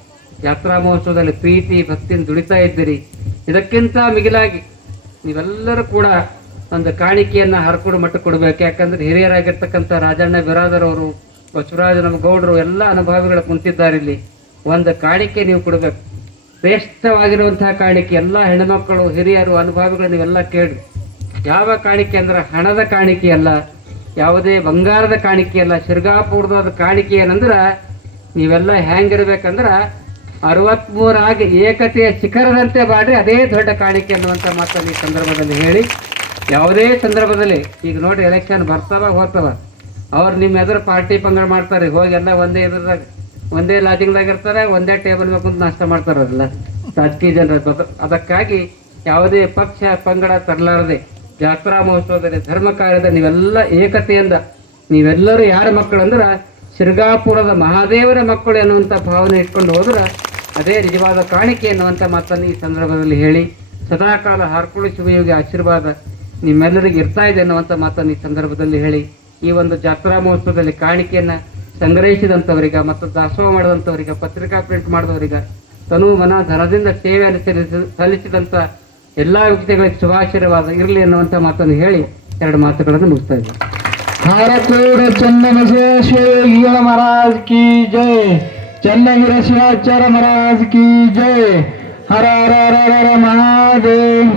ಜಾತ್ರಾ ಮಹೋತ್ಸವದಲ್ಲಿ ಪ್ರೀತಿ ಭಕ್ತಿಯಿಂದ ದುಡಿತಾ ಇದ್ದೀರಿ. ಇದಕ್ಕಿಂತ ಮಿಗಿಲಾಗಿ ನೀವೆಲ್ಲರೂ ಕೂಡ ಒಂದು ಕಾಣಿಕೆಯನ್ನು ಹರ್ಕೊಂಡು ಮಟ್ಟಕ್ಕೆ ಕೊಡಬೇಕು. ಯಾಕಂದ್ರೆ ಹಿರಿಯರಾಗಿರ್ತಕ್ಕಂಥ ರಾಜಣ್ಣ ಬಿರಾದರ್ ಅವರು, ಬಸವರಾಜ ನಮ್ಮ ಗೌಡರು ಎಲ್ಲ ಅನುಭವಿಗಳು ಕುಂತಿದ್ದಾರೆ. ಇಲ್ಲಿ ಒಂದು ಕಾಣಿಕೆ ನೀವು ಕೊಡಬೇಕು, ಶ್ರೇಷ್ಠವಾಗಿರುವಂತಹ ಕಾಣಿಕೆ. ಎಲ್ಲ ಹೆಣ್ಮಕ್ಕಳು, ಹಿರಿಯರು, ಅನುಭವಿಗಳು ನೀವೆಲ್ಲ ಕೇಳಿ. ಯಾವ ಕಾಣಿಕೆ ಅಂದ್ರೆ ಹಣದ ಕಾಣಿಕೆ ಅಲ್ಲ, ಯಾವುದೇ ಬಂಗಾರದ ಕಾಣಿಕೆ ಅಲ್ಲ. ಶಿರ್ಗಾಪುರದ ಕಾಣಿಕೆ ಏನಂದ್ರೆ ನೀವೆಲ್ಲ ಹೆಂಗಿರ್ಬೇಕಂದ್ರೆ 63 ಆಗಿ ಏಕತೆಯ ಶಿಖರದಂತೆ ಮಾಡ್ರಿ, ಅದೇ ದೊಡ್ಡ ಕಾಣಿಕೆ ಅನ್ನುವಂಥ ಮಾತನ್ನು ಈ ಸಂದರ್ಭದಲ್ಲಿ ಹೇಳಿ, ಯಾವುದೇ ಸಂದರ್ಭದಲ್ಲಿ ಈಗ ನೋಡಿ ಎಲೆಕ್ಷನ್ ಬರ್ತಾವ ಹೋಗ್ತಾವ, ಅವ್ರು ನಿಮ್ಮ ಎದುರು ಪಾರ್ಟಿ ಪಂಗಡ ಮಾಡ್ತಾರೆ. ಹೋಗಿ ಎಲ್ಲ ಒಂದೇ ಲಾಜಿಂಗ್ದಾಗ ಇರ್ತಾರೆ, ಒಂದೇ ಟೇಬಲ್ ಮೇಲೆ ಕುಂತು ನಾಷ್ಟ ಮಾಡ್ತಾರೆ ಅವರೆಲ್ಲ ರಾಜಕೀಯ ಜನರು. ಅದಕ್ಕಾಗಿ ಯಾವುದೇ ಪಕ್ಷ ಪಂಗಡ ತರಲಾರದೆ ಜಾತ್ರಾ ಮಹೋತ್ಸವದಲ್ಲಿ ಧರ್ಮ ಕಾರ್ಯದ ನೀವೆಲ್ಲ ಏಕತೆಯಿಂದ ನೀವೆಲ್ಲರೂ ಯಾರ ಮಕ್ಕಳು ಅಂದ್ರೆ ಶಿರ್ಗಾಪುರದ ಮಹಾದೇವರ ಮಕ್ಕಳು ಎನ್ನುವಂಥ ಭಾವನೆ ಇಟ್ಕೊಂಡು ಹೋದ್ರೆ ಅದೇ ನಿಜವಾದ ಕಾಣಿಕೆ ಎನ್ನುವಂಥ ಮಾತನ್ನು ಈ ಸಂದರ್ಭದಲ್ಲಿ ಹೇಳಿ, ಸದಾಕಾಲ ಹಾರ್ಕೊಳ್ಳಿ ಶಿವಯೋಗಿ ಆಶೀರ್ವಾದ ನಿಮ್ಮೆಲ್ಲರಿಗೆ ಇರ್ತಾ ಇದೆ ಅನ್ನುವಂಥ ಮಾತನ್ನು ಈ ಸಂದರ್ಭದಲ್ಲಿ ಹೇಳಿ, ಈ ಒಂದು ಜಾತ್ರಾ ಮಹೋತ್ಸವದಲ್ಲಿ ಕಾಣಿಕೆಯನ್ನು ಸಂಗ್ರಹಿಸಿದಂಥವರಿಗೆ ಮತ್ತು ದಾಸೋಹ ಮಾಡಿದಂಥವರಿಗೆ, ಪತ್ರಿಕಾ ಪ್ರಿಂಟ್ ಮಾಡಿದವರಿಗೆ, ತನು ಮನ ಧನದಿಂದ ಸೇವೆಯನ್ನು ಸಲ್ಲಿಸಿದಂಥ ಎಲ್ಲ ವ್ಯಕ್ತಿಗಳಿಗೆ ಶುಭಾಶೀರ್ವಾದ ಇರಲಿ ಅನ್ನುವಂಥ ಮಾತನ್ನು ಹೇಳಿ 2 ಮಾತುಗಳನ್ನು ಮುಗಿಸ್ತಾ ಇದ್ದಾರೆ. हारकोड चन्नबसवेश्वर महाराज की जय, चन्नगिरी शिवाचार्य महाराज की जय. हर हर हर हर महादेव.